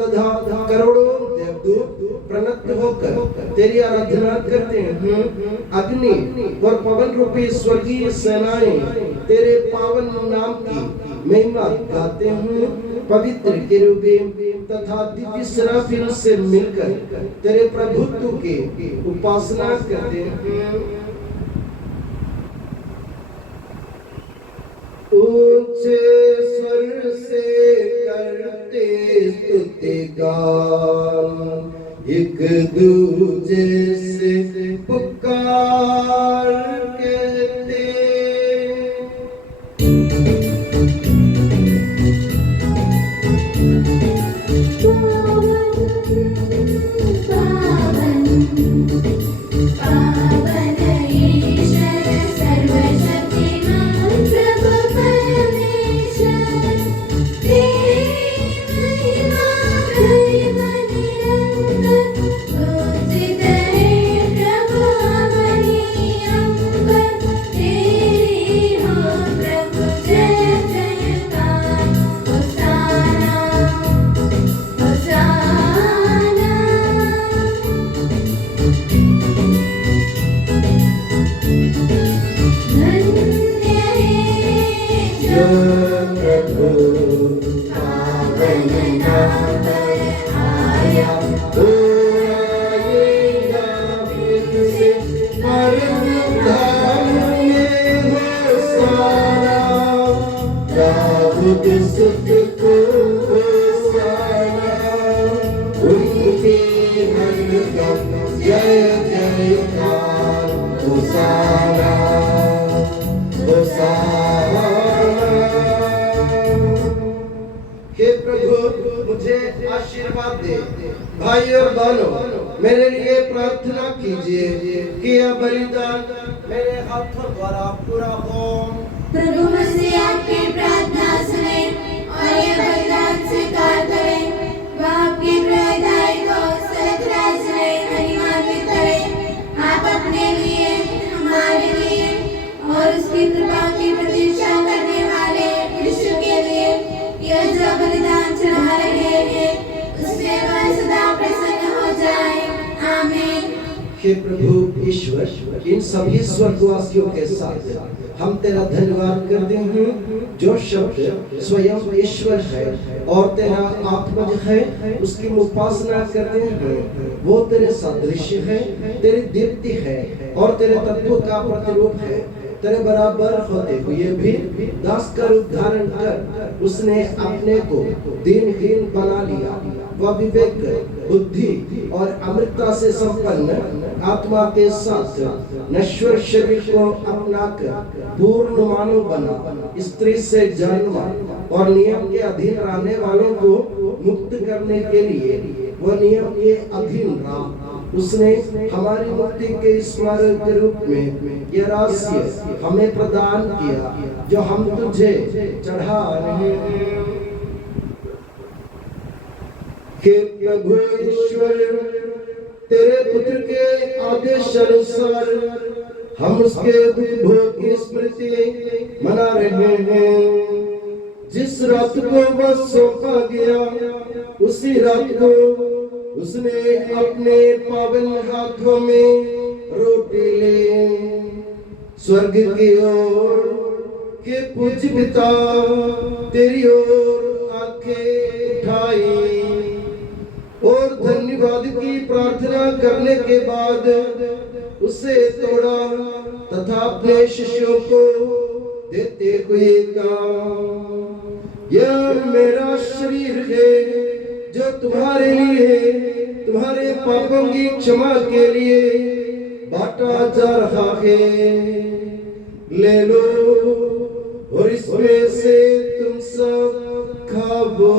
तथा करोड़ों देवदूत प्रणत होकर तेरी आराधना करते हैं। अग्नि और पवन रूपी स्वर्गीय सेनाएं तेरे पावन नाम की महिमा गाते हैं। पवित्र केरूबीम तथा दिव्य सराफिल से मिलकर तेरे प्रभुत्व की उपासना करते हैं। ऊंचे स्वर से करते स्तुति गान, एक दूजे से पुकार कहते। पावन ईश्वर सर्वशक्तिमान प्रभु परमेश्वर, तेरी महिमा महिमा निरंतर पूजित है प्रभु हमारी अंबर। तेरी हो प्रभु जय जयकार, होसाना होसाना। धन्य है जो प्रभु पावन नाम पर आया, वो आएगा फिर से परम धाम में। होसाना दाऊद सुत को होसाना, उनके मनगम जय जयकार। होसाना होसाना। हे प्रभु मुझे आशीर्वाद दे। भाई और बहनों मेरे लिए प्रार्थना कीजिए कि यह बलिदान मेरे हाथों द्वारा पूरा हो। प्रभु मुझसे आपकी प्रार्थना सुने और यह बलिदान स्वीकार करें। वह आपके प्रदाय को सतत राज्य में महिमान्वित करें। आप अपने लिए, हमारे लिए और उसकी कृपा की प्रतीक्षा करने वाले यीशु के लिए यह जो बलिदान चढ़ा रहे हैं, उससे वह सदा प्रसन्न हो जाए। आमीन। हे प्रभु ईश्वर, इन सभी स्वर्गवासियों के साथ हम तेरा धन्यवाद करते हैं जो शब्द स्वयं ईश्वर है और तेरा आत्मज है, उसकी उपासना करते हैं। वो तेरे सदृश्य है, तेरी दीप्ति है और तेरे तत्व का प्रतिरूप है। तेरे बराबर होते हुए भी दास का रूप धारण कर उसने अपने को दीनहीन बना लिया। वह विवेक, बुद्धि और अमृतता से संपन्न आत्मा के साथ नश्वर शरीर को अपनाकर पूर्ण मानव बना, स्त्री से जन्मा और नियम के अधीन रहने वालों को मुक्त करने के लिए वह नियम के अधीन रहा। उसने हमारी मुक्ति के स्मारक के रूप में यह रहस्य हमें प्रदान किया जो हम तुझे चढ़ा रहे हैं। हे प्रभु ईश्वर, तेरे पुत्र के आदेश अनुसार हम उसके दुख भोग की स्मृति मना रहे हैं। जिस रात को वह सौंपा गया उसी रात को उसने अपने पावन हाथों में रोटी ले स्वर्ग की ओर के पूज्य पिता तेरी ओर आंखें उठाई और धन्यवाद की प्रार्थना करने के बाद उसे तोड़ा तथा अपने शिष्यों को देते हुए कहा, यह मेरा शरीर है जो जो तुम्हारे लिए तुम्हारे पापों की क्षमा के लिए बांटा जा रहा है, ले लो और इसमें से तुम सब खाओ।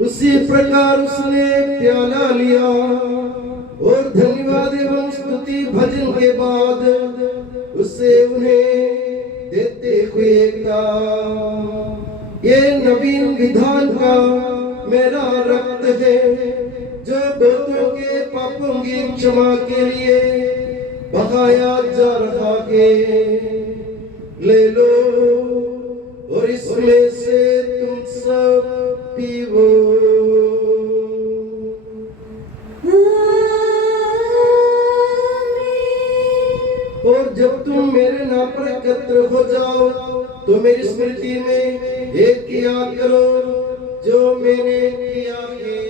उसी प्रकार उसने प्याला लिया और धन्यवाद एवं स्तुति भजन के बाद उसे उन्हें देते हुए कहा, ये नवीन विधान का मेरा रक्त है जो बहुतों के पापों की क्षमा के लिए बहाया जा रहा है, ले लो और इसमें से तुम सब पीवो। और जब तुम मेरे नाम पर एकत्र हो जाओ तो मेरी स्मृति में एक किया करो जो मैंने किया है।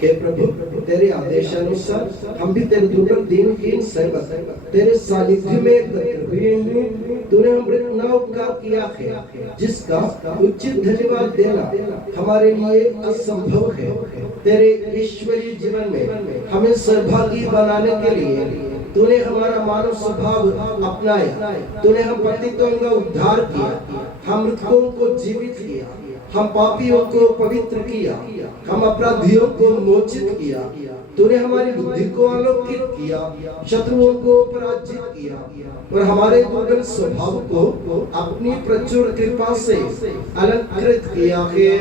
हे प्रभु, तेरे आदेशानुसार हम भी तेरे दुर्लभ दीनहीन सेवक तेरे सानिध्य में एकत्र हुए हैं। तूने अमृत नव उपकार किया है जिसका उचित धन्यवाद देना हमारे लिए असंभव है। तेरे ईश्वरीय जीवन में हमें सहभागी बनाने के लिए तूने हमारा मानव स्वभाव अपनाया। तूने हम पतितों का उद्धार किया, हम मृतकों को जीवित किया, हम पापियों को पवित्र किया, हम अपराधियों को मोचित किया। तूने हमारी बुद्धि को आलोकित किया, शत्रुओं को पराजित किया और हमारे दुर्बल स्वभाव को अपनी प्रचुर कृपा से अलंकृत किया है।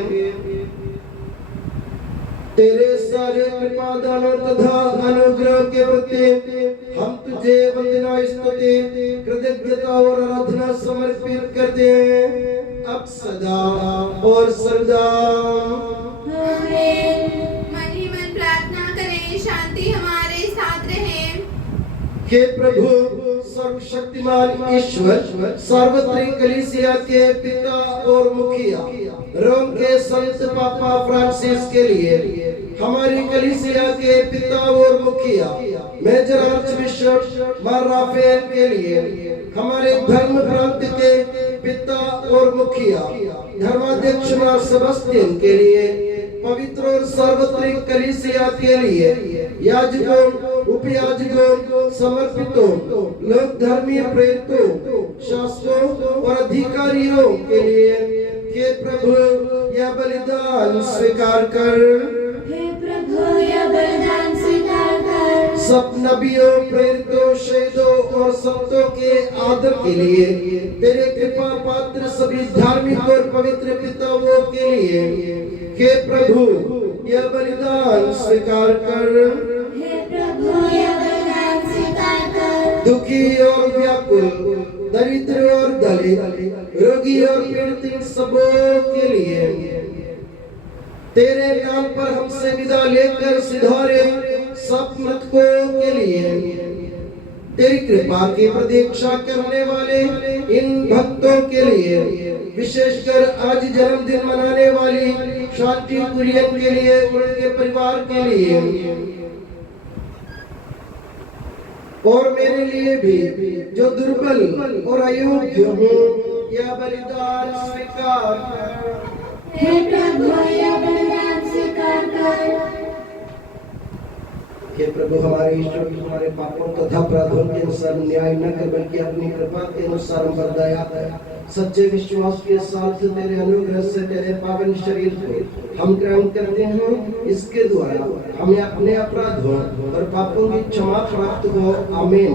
तेरे सारे कृपा दानों तथा अनुग्रह के प्रति हम तुझे वंदना स्तुति कृतज्ञता और आराधना समर्पित करते हैं अब सदा और सर्वदा। मन ही मन प्रार्थना करें, शांति हमारे साथ रहे। हे प्रभु, सर्वशक्तिमान ईश्वर, सार्वत्रिक कलीसिया के पिता और मुखिया रोम के संत पापा फ्रांसिस के लिए, हमारी कलीसिया के पिता और मुखिया मेजर आर्चबिशप मार राफेल के लिए, हमारे धर्म प्रांत के पिता और मुखिया धर्माध्यक्ष मार सेबस्टियन के लिए, पवित्र और सार्वत्रिक कलीसिया के लिए, याजकों, उपयाजकों, समर्पितों, लोक धर्मीय प्रेरितों, शास्त्रों और अधिकारियों के लिए, हे प्रभु यह बलिदान स्वीकार कर। हे प्रभु यह बलिदान स्वीकार कर। सब नबियों, प्रेरितों, शहीदों और संतों के आदर के लिए, तेरे कृपा पात्र सभी धार्मिक और पवित्र पिताओं के लिए, हे प्रभु यह बलिदान स्वीकार कर। हे प्रभु यह बलिदान स्वीकार कर। दुखी और व्याकुल, दरिद्र और दलित, रोगी और पीड़ित इन सबों के लिए, तेरे नाम पर हमसे विदा लेकर सिधारे सब मृतकों के लिए, तेरी कृपा की प्रतीक्षा करने वाले इन भक्तों के लिए, विशेषकर आज जन्मदिन मनाने वाली शांति कुरियन के लिए, उनके परिवार के लिए और मेरे लिए भी जो दुर्बल और अयोग्य हूँ, यह बलिदान स्वीकार कर। हे प्रभु यह बलिदान स्वीकार कर। हे प्रभु हमारे ईश्वर, हमारे पापों तथा अपराधों के अनुसार न्याय न कर बल्कि अपनी कृपा के अनुसार हम पर दया कर। सच्चे विश्वास के साथ तेरे अनुग्रह से तेरे पावन शरीर को हम ग्रहण करते हैं, इसके द्वारा हमें अपने अपराधों और पापों की क्षमा प्राप्त हो। आमीन।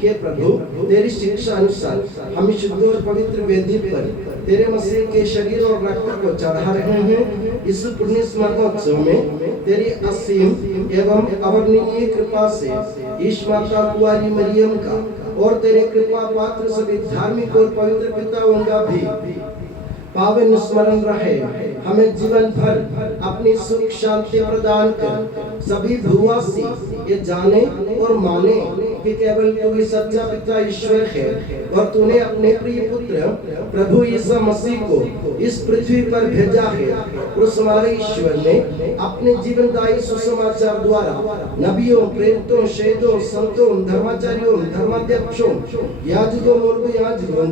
हे प्रभु, तेरी शिक्षा अनुसार हम शुद्ध और पवित्र वेदी पर तेरे मसीह के शरीर और रक्त को चढ़ा रहे हैं। इस पुण्य स्मरणोत्सव में तेरी असीम एवं अवर्णनीय कृपा से ईश माता कुंवारी मरियम का और तेरे कृपा पात्र सभी धार्मिक और पवित्र पिताओं का भी पावन स्मरण रहे। हमें जीवन भर अपनी सुख शांति प्रदान कर। सभी भूवासी ये जाने और माने कि केवल तू ही सच्चा पिता ईश्वर है और तूने अपने प्रिय पुत्र प्रभु यीशु मसीह को इस पृथ्वी पर भेजा है। उस हमारे ईश्वर ने अपने जीवनदायी सुसमाचार द्वारा नबियों, प्रेरितों, शहीदों, संतों, धर्माचार्यों, धर्माध्यक्षों, याजकों, मूर्ख याजकों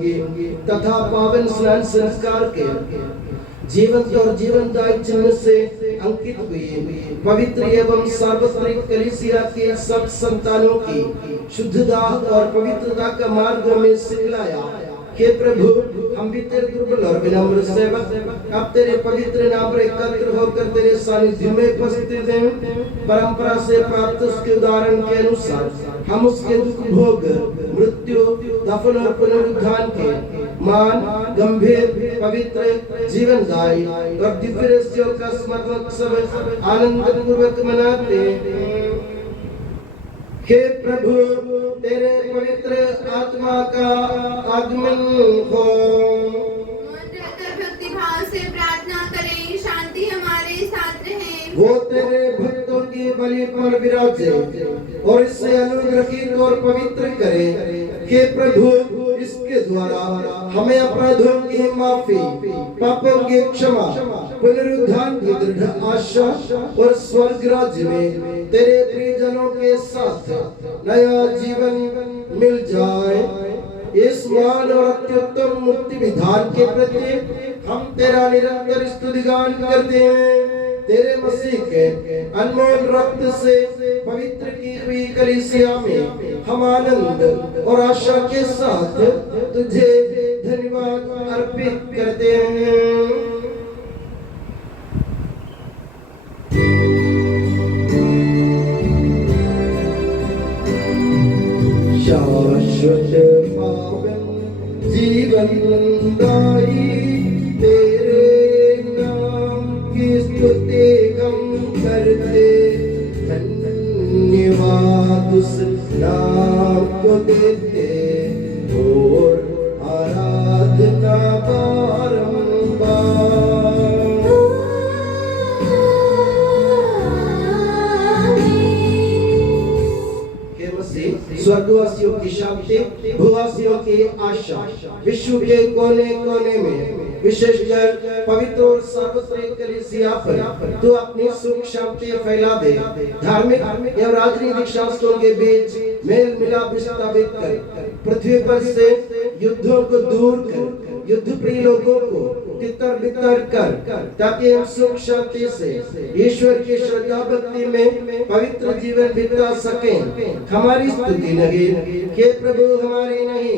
तथा पावन स्नान संस्कार के जीवंत और जीवनदायी चिन्ह से अंकित हुई पवित्र एवं सार्वत्रिक कलीसिया के सब संतानों की शुद्धता और पवित्रता का मार्ग में सिखलाया। हे प्रभु, हम भी तेरे दुर्बल और विनम्र सेवक अब तेरे पवित्र नाम पर एकत्र होकर तेरे सानिध्य में उपस्थित हैं। परंपरा से प्राप्त उसके उदाहरण के अनुसार हम उसके दुख भोग, मृत्यु, दफन और पुनरुत्थान के मान, गंभीर, पवित्र, जीवनदायी और दिव्य रहस्यों का स्मरण उत्सव आनंद पूर्वक मनाते हैं। हे प्रभु, तेरे पवित्र आत्मा का आगमन हो। भक्ति भाव से प्रार्थना करें, शांति हमारे साथ रहे। वो तेरे भक्तों की बलि पर विराजे और इसे अनुग्रहित और पवित्र करे। हे प्रभु, इसके द्वारा हमें अपराधों की माफी, पापों की क्षमा, पुनरुत्थान की दृढ़ आशा और स्वर्ग राज्य में तेरे प्रियजनों के साथ नया जीवन मिल जाए। इस महान और अत्युत्तम मुक्ति विधान के प्रति हम तेरा निरंतर स्तुतिगान करते हैं। तेरे मसीह के अनमोल रक्त से पवित्र की हुई कलीसिया में हम आनंद और आशा के साथ तुझे धन्यवाद अर्पित करते हैं। शाश्वत पावन जीवनदायी तेरे नाम की स्तुति हम करते, धन्यवाद उस नाम को देते और आराधना बारंबार। स्वर्गवासियों की शांति, भूवासियों की आशा, विश्व के कोने कोने में विशेषकर पवित्र और सार्वत्रिक कलीसिया पर तू अपनी सुख शांति फैला दे। धार्मिक एवं राजनीतिक शास्त्रों के बीच मेल मिलाप स्थापित कर पृथ्वी पर से युद्धों को दूर कर, युद्ध प्रिय लोगों को तितर बितर कर, ताकि हम सुख शांति से ईश्वर की श्रद्धा भक्ति में पवित्र जीवन बिता सकें। हमारी स्तुति नहीं, हे प्रभु, हमारी नहीं,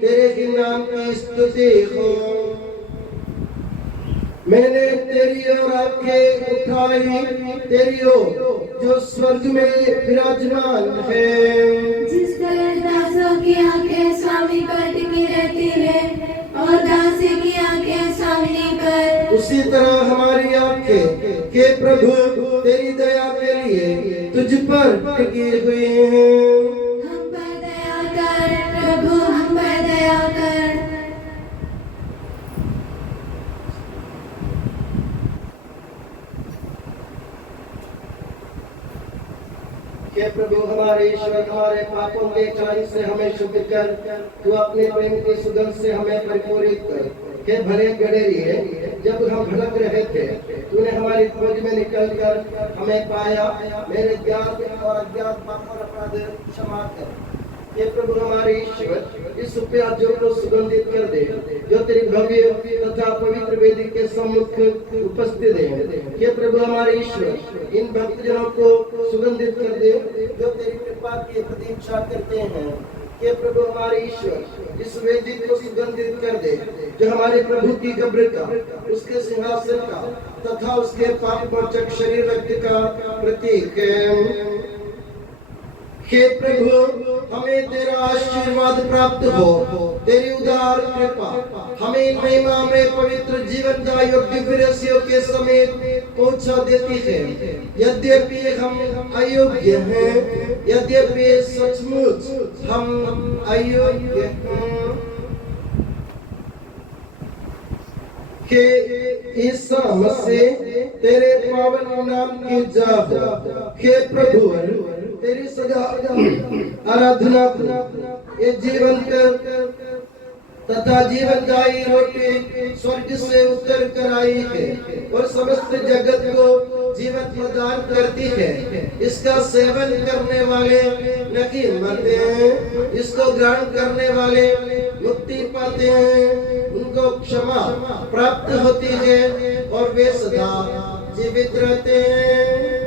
तेरे ही नाम की स्तुति हो। मैंने तेरी ओर आंखें उठाई, तेरी ओर जो स्वर्ग में विराजमान है। जिस तरह दासों की आंखें स्वामी पर टिकी रहती है और दासी की आंखें स्वामिनी पर, उसी तरह हमारी आंखें के प्रभु तेरी दया के लिए तुझ पर टिकी हुई हैं। हम पर दया कर प्रभु, हम पर दया कर। हे प्रभु, हमारे ईश्वर, हमारे पापों के क्षय से हमें शुद्ध कर, तू अपने प्रेम की सुगंध से हमें परिपूरित कर। हे भले गडेरिए, जब हम भटक रहे थे तूने हमारी खोज में निकलकर हमें पाया। मेरे ज्ञात और अज्ञात पाप और अपराध क्षमा कर। हे प्रभु, हमारे ईश्वर, इस प्याजों को सुगंधित कर दे जो तेरी भव्य तथा पवित्र वेदी के सम्मुख उपस्थित है। हे प्रभु, हमारे ईश्वर, इन भक्तजनों को सुगंधित कर दे जो तेरी कृपा की प्रतीक्षा करते हैं। हे प्रभु, हमारे ईश्वर, इस वेदी को सुगंधित कर दे जो हमारे प्रभु की कब्र का, उसके सिंहासन का तथा उसके पाप मोचक शरीर रक्त का प्रतीक है। हे प्रभु, हमें तेरा आशीर्वाद प्राप्त हो। तेरी उदार कृपा हमें महिमा में पवित्र जीवनदायी और दिव्य रहस्यों के समेत पहुंचा देती है। यद्यपि हम अयोग्य हैं, यद्यपि सचमुच हम अयोग्य हैं, के ईसा मसीह तेरे पावन नाम की जाप हे प्रभु तेरी सदा आराधना ये जीवंत तथा जीवनदायी रोटी स्वर्ग से उतर कर आई है और समस्त जगत को जीवन प्रदान करती है। इसका सेवन करने वाले नहीं मरते हैं, इसको ग्रहण करने वाले मुक्ति पाते हैं, उनको क्षमा प्राप्त होती है और वे सदा जीवित रहते हैं।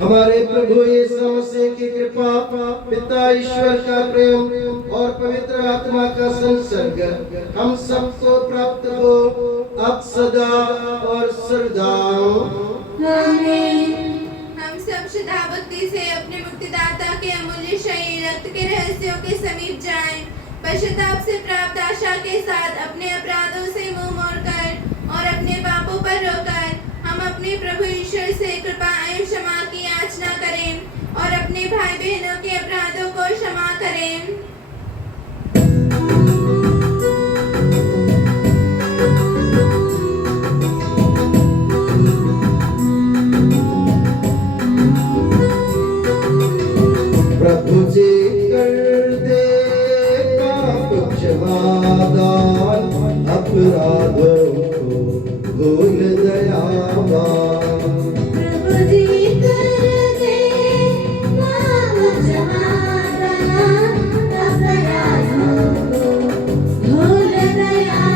हमारे प्रभु यीशु मसीह की कृपा, पिता ईश्वर का प्रेम और पवित्र आत्मा का संसर्ग हम सबको प्राप्त हो अब सदा और सदा। हम सब श्रद्धा भक्ति से अपने मुक्तिदाता के अमूल्य शरीर रक्त के रहस्यों के समीप जाएं, पश्चाताप से प्राप्त आशा के साथ अपने अपराधों से मुंह मोड़कर और अपने पापों पर रोकर हम अपने प्रभु ईश्वर से कृपा एवं क्षमा की याचना करें और अपने भाई बहनों के अपराधों को क्षमा करें। प्रभु जी कर दे पाप क्षमादान, अपराधों को भूल दयावान। प्रभु जी कर दे पाप क्षमादान, अपराधों को भूल दयावान।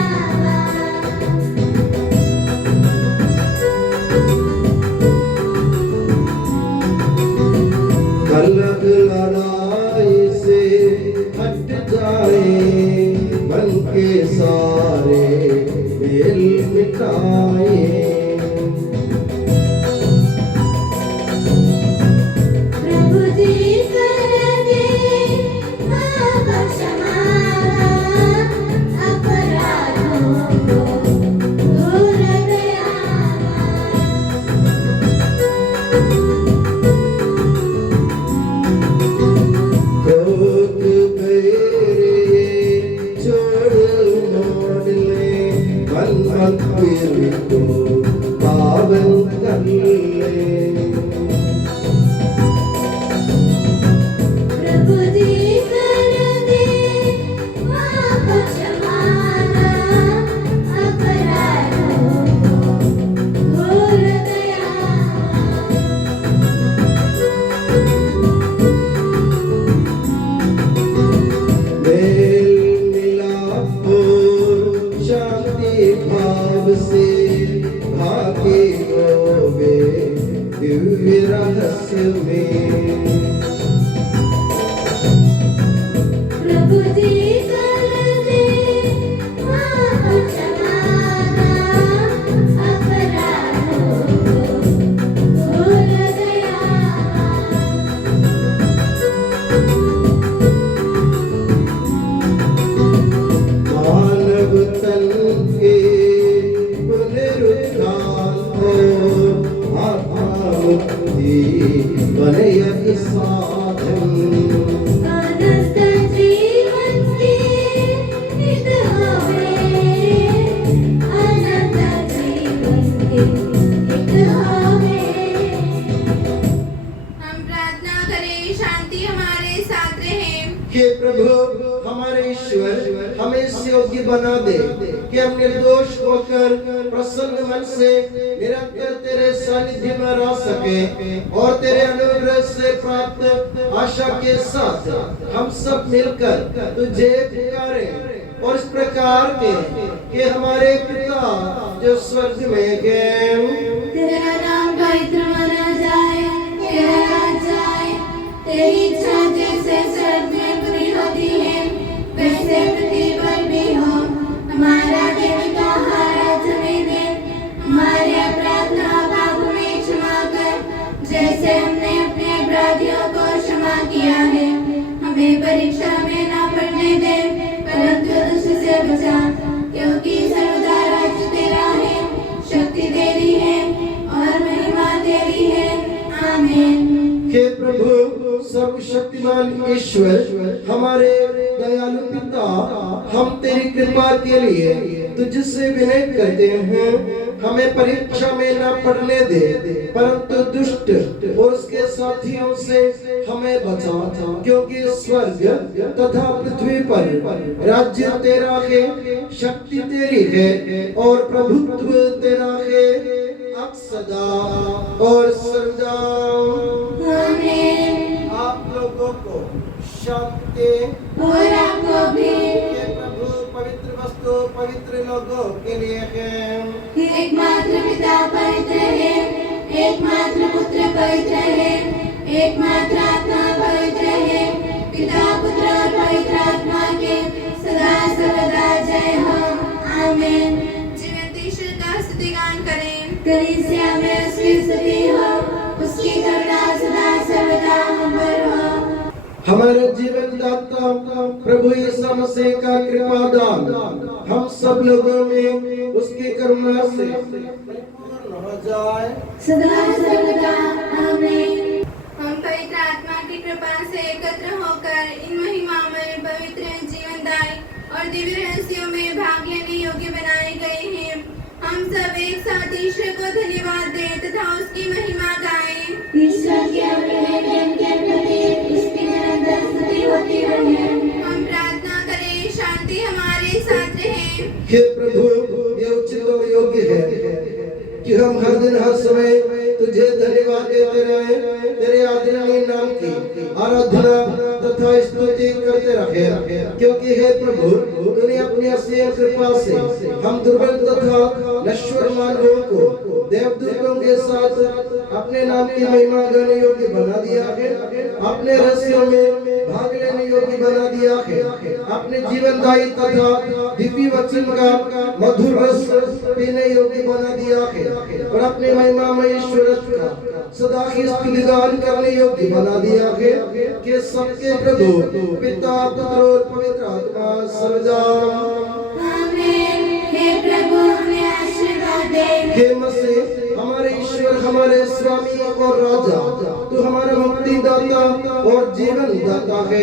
कलह लड़ाई से हट जाए, मन के सारे मेल मिटाए। प्रभु जी कर दे पाप क्षमादान, अपराधों को भूल दयावान। क्रोध मेरे छोड़ मोड़ ले, मन मंदिर को पावन कर ले। प्रभु जी कर दे पाप क्षमादान, अपराधों को भूल दयावान। मेल मिलाप और शांति भाव से भागी होवे दिव्य रहस्य में। प्रभु जी कर दे पाप क्षमादान, अपराधों को भूल दयावान। मानव तन के पुनरुत्थान को आत्मा मुक्ति बने यह साधन। अनंत जीवन के हित होवे, अनंत जीवन के हित होवे। हम प्रार्थना करें, शांति हमारे साथ रहे। हे प्रभु हमारे ईश्वर हमें इस योग्य बना दे कि हम निर्दोष होकर प्रसन्न मन से निरंतर तेरे सानिध्य में रह सके और तेरे अनुग्रह से प्राप्त आशा के साथ हम सब मिलकर तुझे पुकारें और इस प्रकार के कि हमारे पिता जो स्वर्ग में है, तेरा नाम पवित्र माना जाए, तेरा राज आए, तेरी इच्छा सर्वशक्तिमान ईश्वर, हमारे दयालु पिता, हम तेरी कृपा के लिए तुझसे विनय करते हैं। हमें परीक्षा में न पड़ने दे, परंतु दुष्ट और उसके साथियों से हमें बचा, क्योंकि स्वर्ग तथा पृथ्वी पर राज्य तेरा है, शक्ति तेरी है और प्रभुत्व तेरा है, अब सदा और सर्वदा। आमीन। आप लोगों को शांति और आपको भी। ये प्रभु पवित्र वस्तु पवित्र लोगों के लिए है। एकमात्र पिता पवित्र है, एकमात्र पुत्र पवित्र है, एकमात्र आत्मा पवित्र है। पिता पुत्र और पवित्र आत्मा के सदा सर्वदा जय हो। आमीन। जीवंत ईश्वर का स्तुतिगान करें। कलीसिया में उसकी स्तुति हो, उसकी करुणा सदा सर्वदा हम पर हो। हमारे जीवन दाता प्रभु यीशु मसीह का कृपा दान हम सब लोगों में उसकी करुणा से परिपूर्ण हो जाए सदा सर्वदा। आमीन। हम पवित्र आत्मा की कृपा से एकत्र होकर इन महिमामय पवित्र जीवनदायी और दिव्य रहस्यों में भाग लेने योग्य बनाए गए हैं। हम सब एक साथ ईश्वर को धन्यवाद दें तथा उसकी महिमा गाएं। ईश्वर के अमूल्य प्रेम के प्रति उसकी निरंतर स्तुति होती रहे। हम प्रार्थना करें, शांति हमारे साथ रहे। हे प्रभु, ये उचित और योग्य है कि हम हर दिन हर समय तुझे धन्यवाद देते रहे, तेरे आदरणीय नाम की आराधना तथा स्तुति करते रहे, क्योंकि हे प्रभु, तूने अपनी असीम कृपा से हम दुर्बल तथा नश्वर मानवों को देवदूतों के साथ अपने नाम की महिमा गाने योग्य बना दिया है, अपने रहस्यों में भाग लेने योग्य बना दिया है, अपने जीवनदायी तथा दिव्य वचन का मधुर रस पीने योग्य बना दिया है और अपने महिमामय ईश्वर का सदा ही स्तुतिगान करने योग्य बना दिया है कि सबके प्रभु पिता पुत्र और पवित्र आत्मा सर्वदा। आमीन। हे प्रभु, हमें आशीर्वाद दे। हे मसीह, हमारे ईश्वर, हमारे स्वामी और राजा, तू हमारा मुक्ति दाता और जीवन दाता है।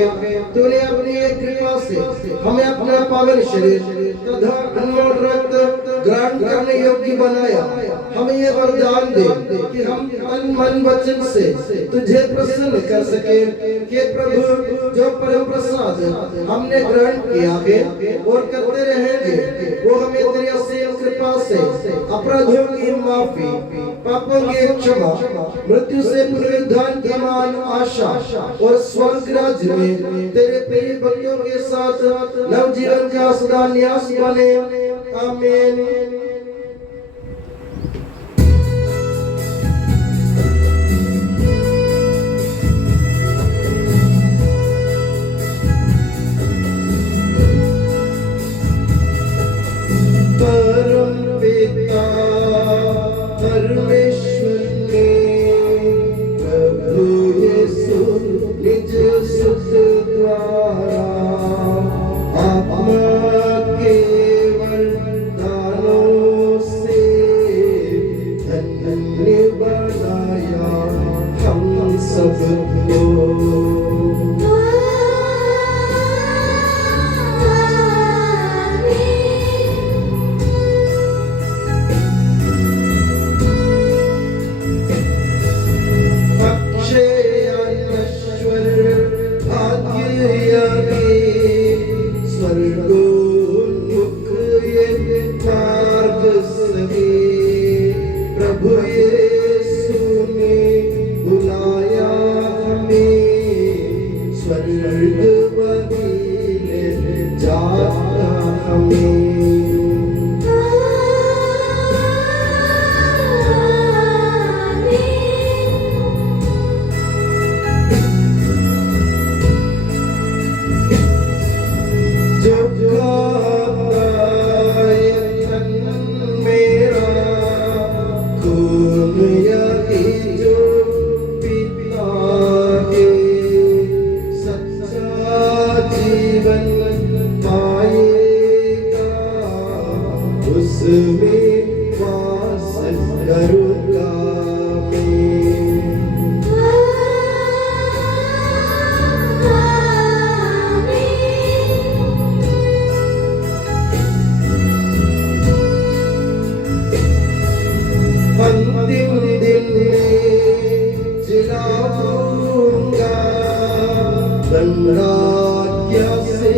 तूने अपनी एक कृपा से हमें अपना पावन शरीर तथा अनमोल रक्त ग्रहण करने योग्य बनाया। हमें ये वरदान दे कि हम तन मन वचन से तुझे प्रसन्न कर सके। कि प्रभु, जो परम प्रसाद हमने ग्रहण किया है और करते रहेंगे, वो हमें तेरी असीम कृपा से अपराधों की माफी, पापों की क्षमा, मृत्यु से पुनरुत्थान की मान आशा और स्वर्ग राज्य में तेरे प्रिय भक्तों के साथ नव जीवन का सदा न्यास बने। आमीन। परम पिता परमेश्वर ने प्रभु यीशु निज सुत द्वारा आत्मा के वरदानों से धन्य बनाया हम सबको। प्रभु यीशु ने बुलाया हमें, स्वर्ग बदले जाता हमें। अंतिम दिन में जिलाऊंगा, गणराज्य से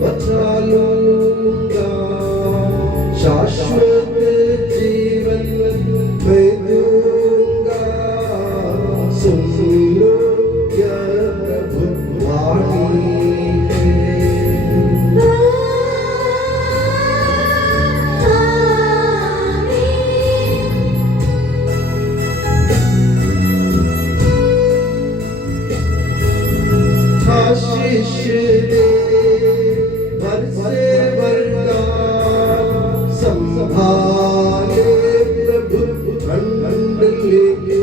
बचा लूंगा, शाश्वत जीवन मैं दूंगा। सुन लो यह प्रभु वाणी है। आशीष दे बरसे वरदान, संभाले प्रभु मंडली को,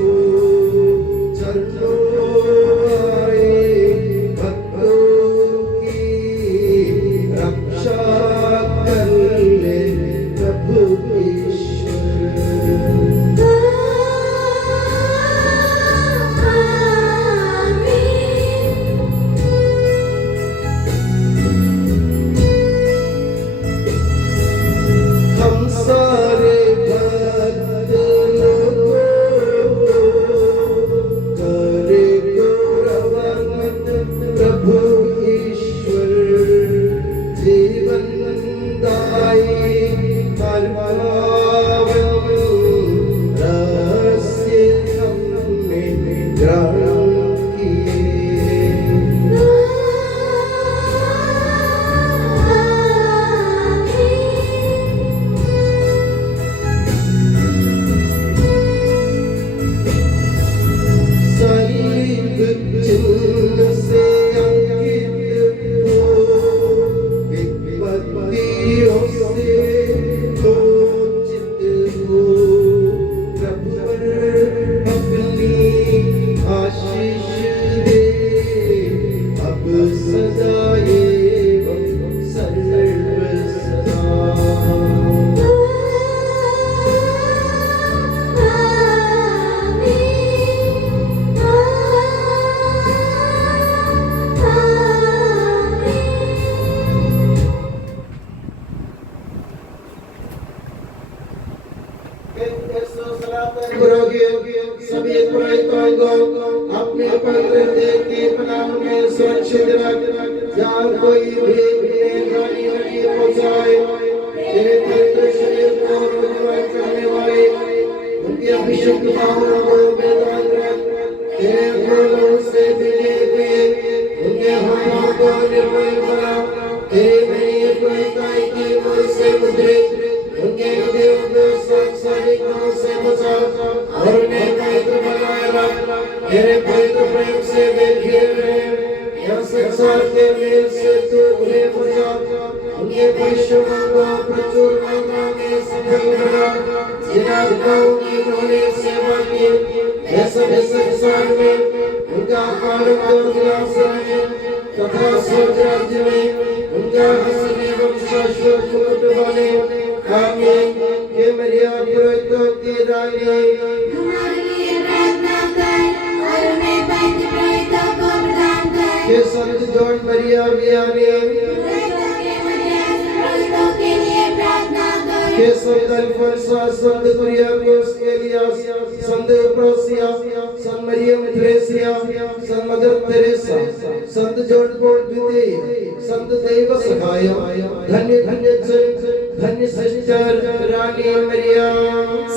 चरणों आए भक्तों की रक्षा कर ले प्रभु ईश्वर। हम सारे भक्त लोगों करे गौरवान्वित प्रभु ईश्वर, जीवन दायी पावन रहस्य हमने ग्रहण किए। सलीब चिन्ह से अंकित हो, विपत्तियों से मोचित हो, प्रभु पर अपनी आशीष दे, अब सदा एवं सर्व सदा। सभी पुरोहितों अपने पवित्र देह के प्रणाम में सुरक्षित रख, जहाँ कोई भी हानि नहीं पहुँचाए। तेरे पवित्र शरीर को रोजगार करने वाले उनके अभिषेक पावनों को बेदाग रख, तेरे फूलों से मिले हुए उनके हाथों को निर्मल बना, तेरे नई पुरोहिताई की ओर से मुद्रित उनके हृदयों को सांसारिक गुणों से बचा और उन्हें पवित्र बनाए रख। तेरे पवित्र प्रेम से वे घिरे रहे, यह संसार के मेल से तू उन्हें बचा, उनके परिश्रमों को प्रचुर मात्रा में सफल बना। जिन आत्माओं की उन्होंने सेवा की, वे सभी संसार में उनका आनंद और विलास रहे, तथा स्वर्ग राज्य में उनका हसन एवं शाश्वत मुकुट बने। आमीन। हे मरिया पुरोहितों की रानी, हमारे लिए प्रार्थना कर और हमें पवित्र पुरोहितों को प्रदान कर। हे संत जॉन मरिया वियानी, पुरोहितों के मध्यस्थ पुरोहितों के लिए प्रार्थना कर। हे संत अल्फोंसा, संत कुरियाकोस, एलियास, संत प्रोसिया, संत मरियम थ्रेसिया, संत मदर तेरेसा, संत जॉन पॉल द्वितीय, संत देव सखाय, धन्य धन्य सिस्टर रानी मरियम।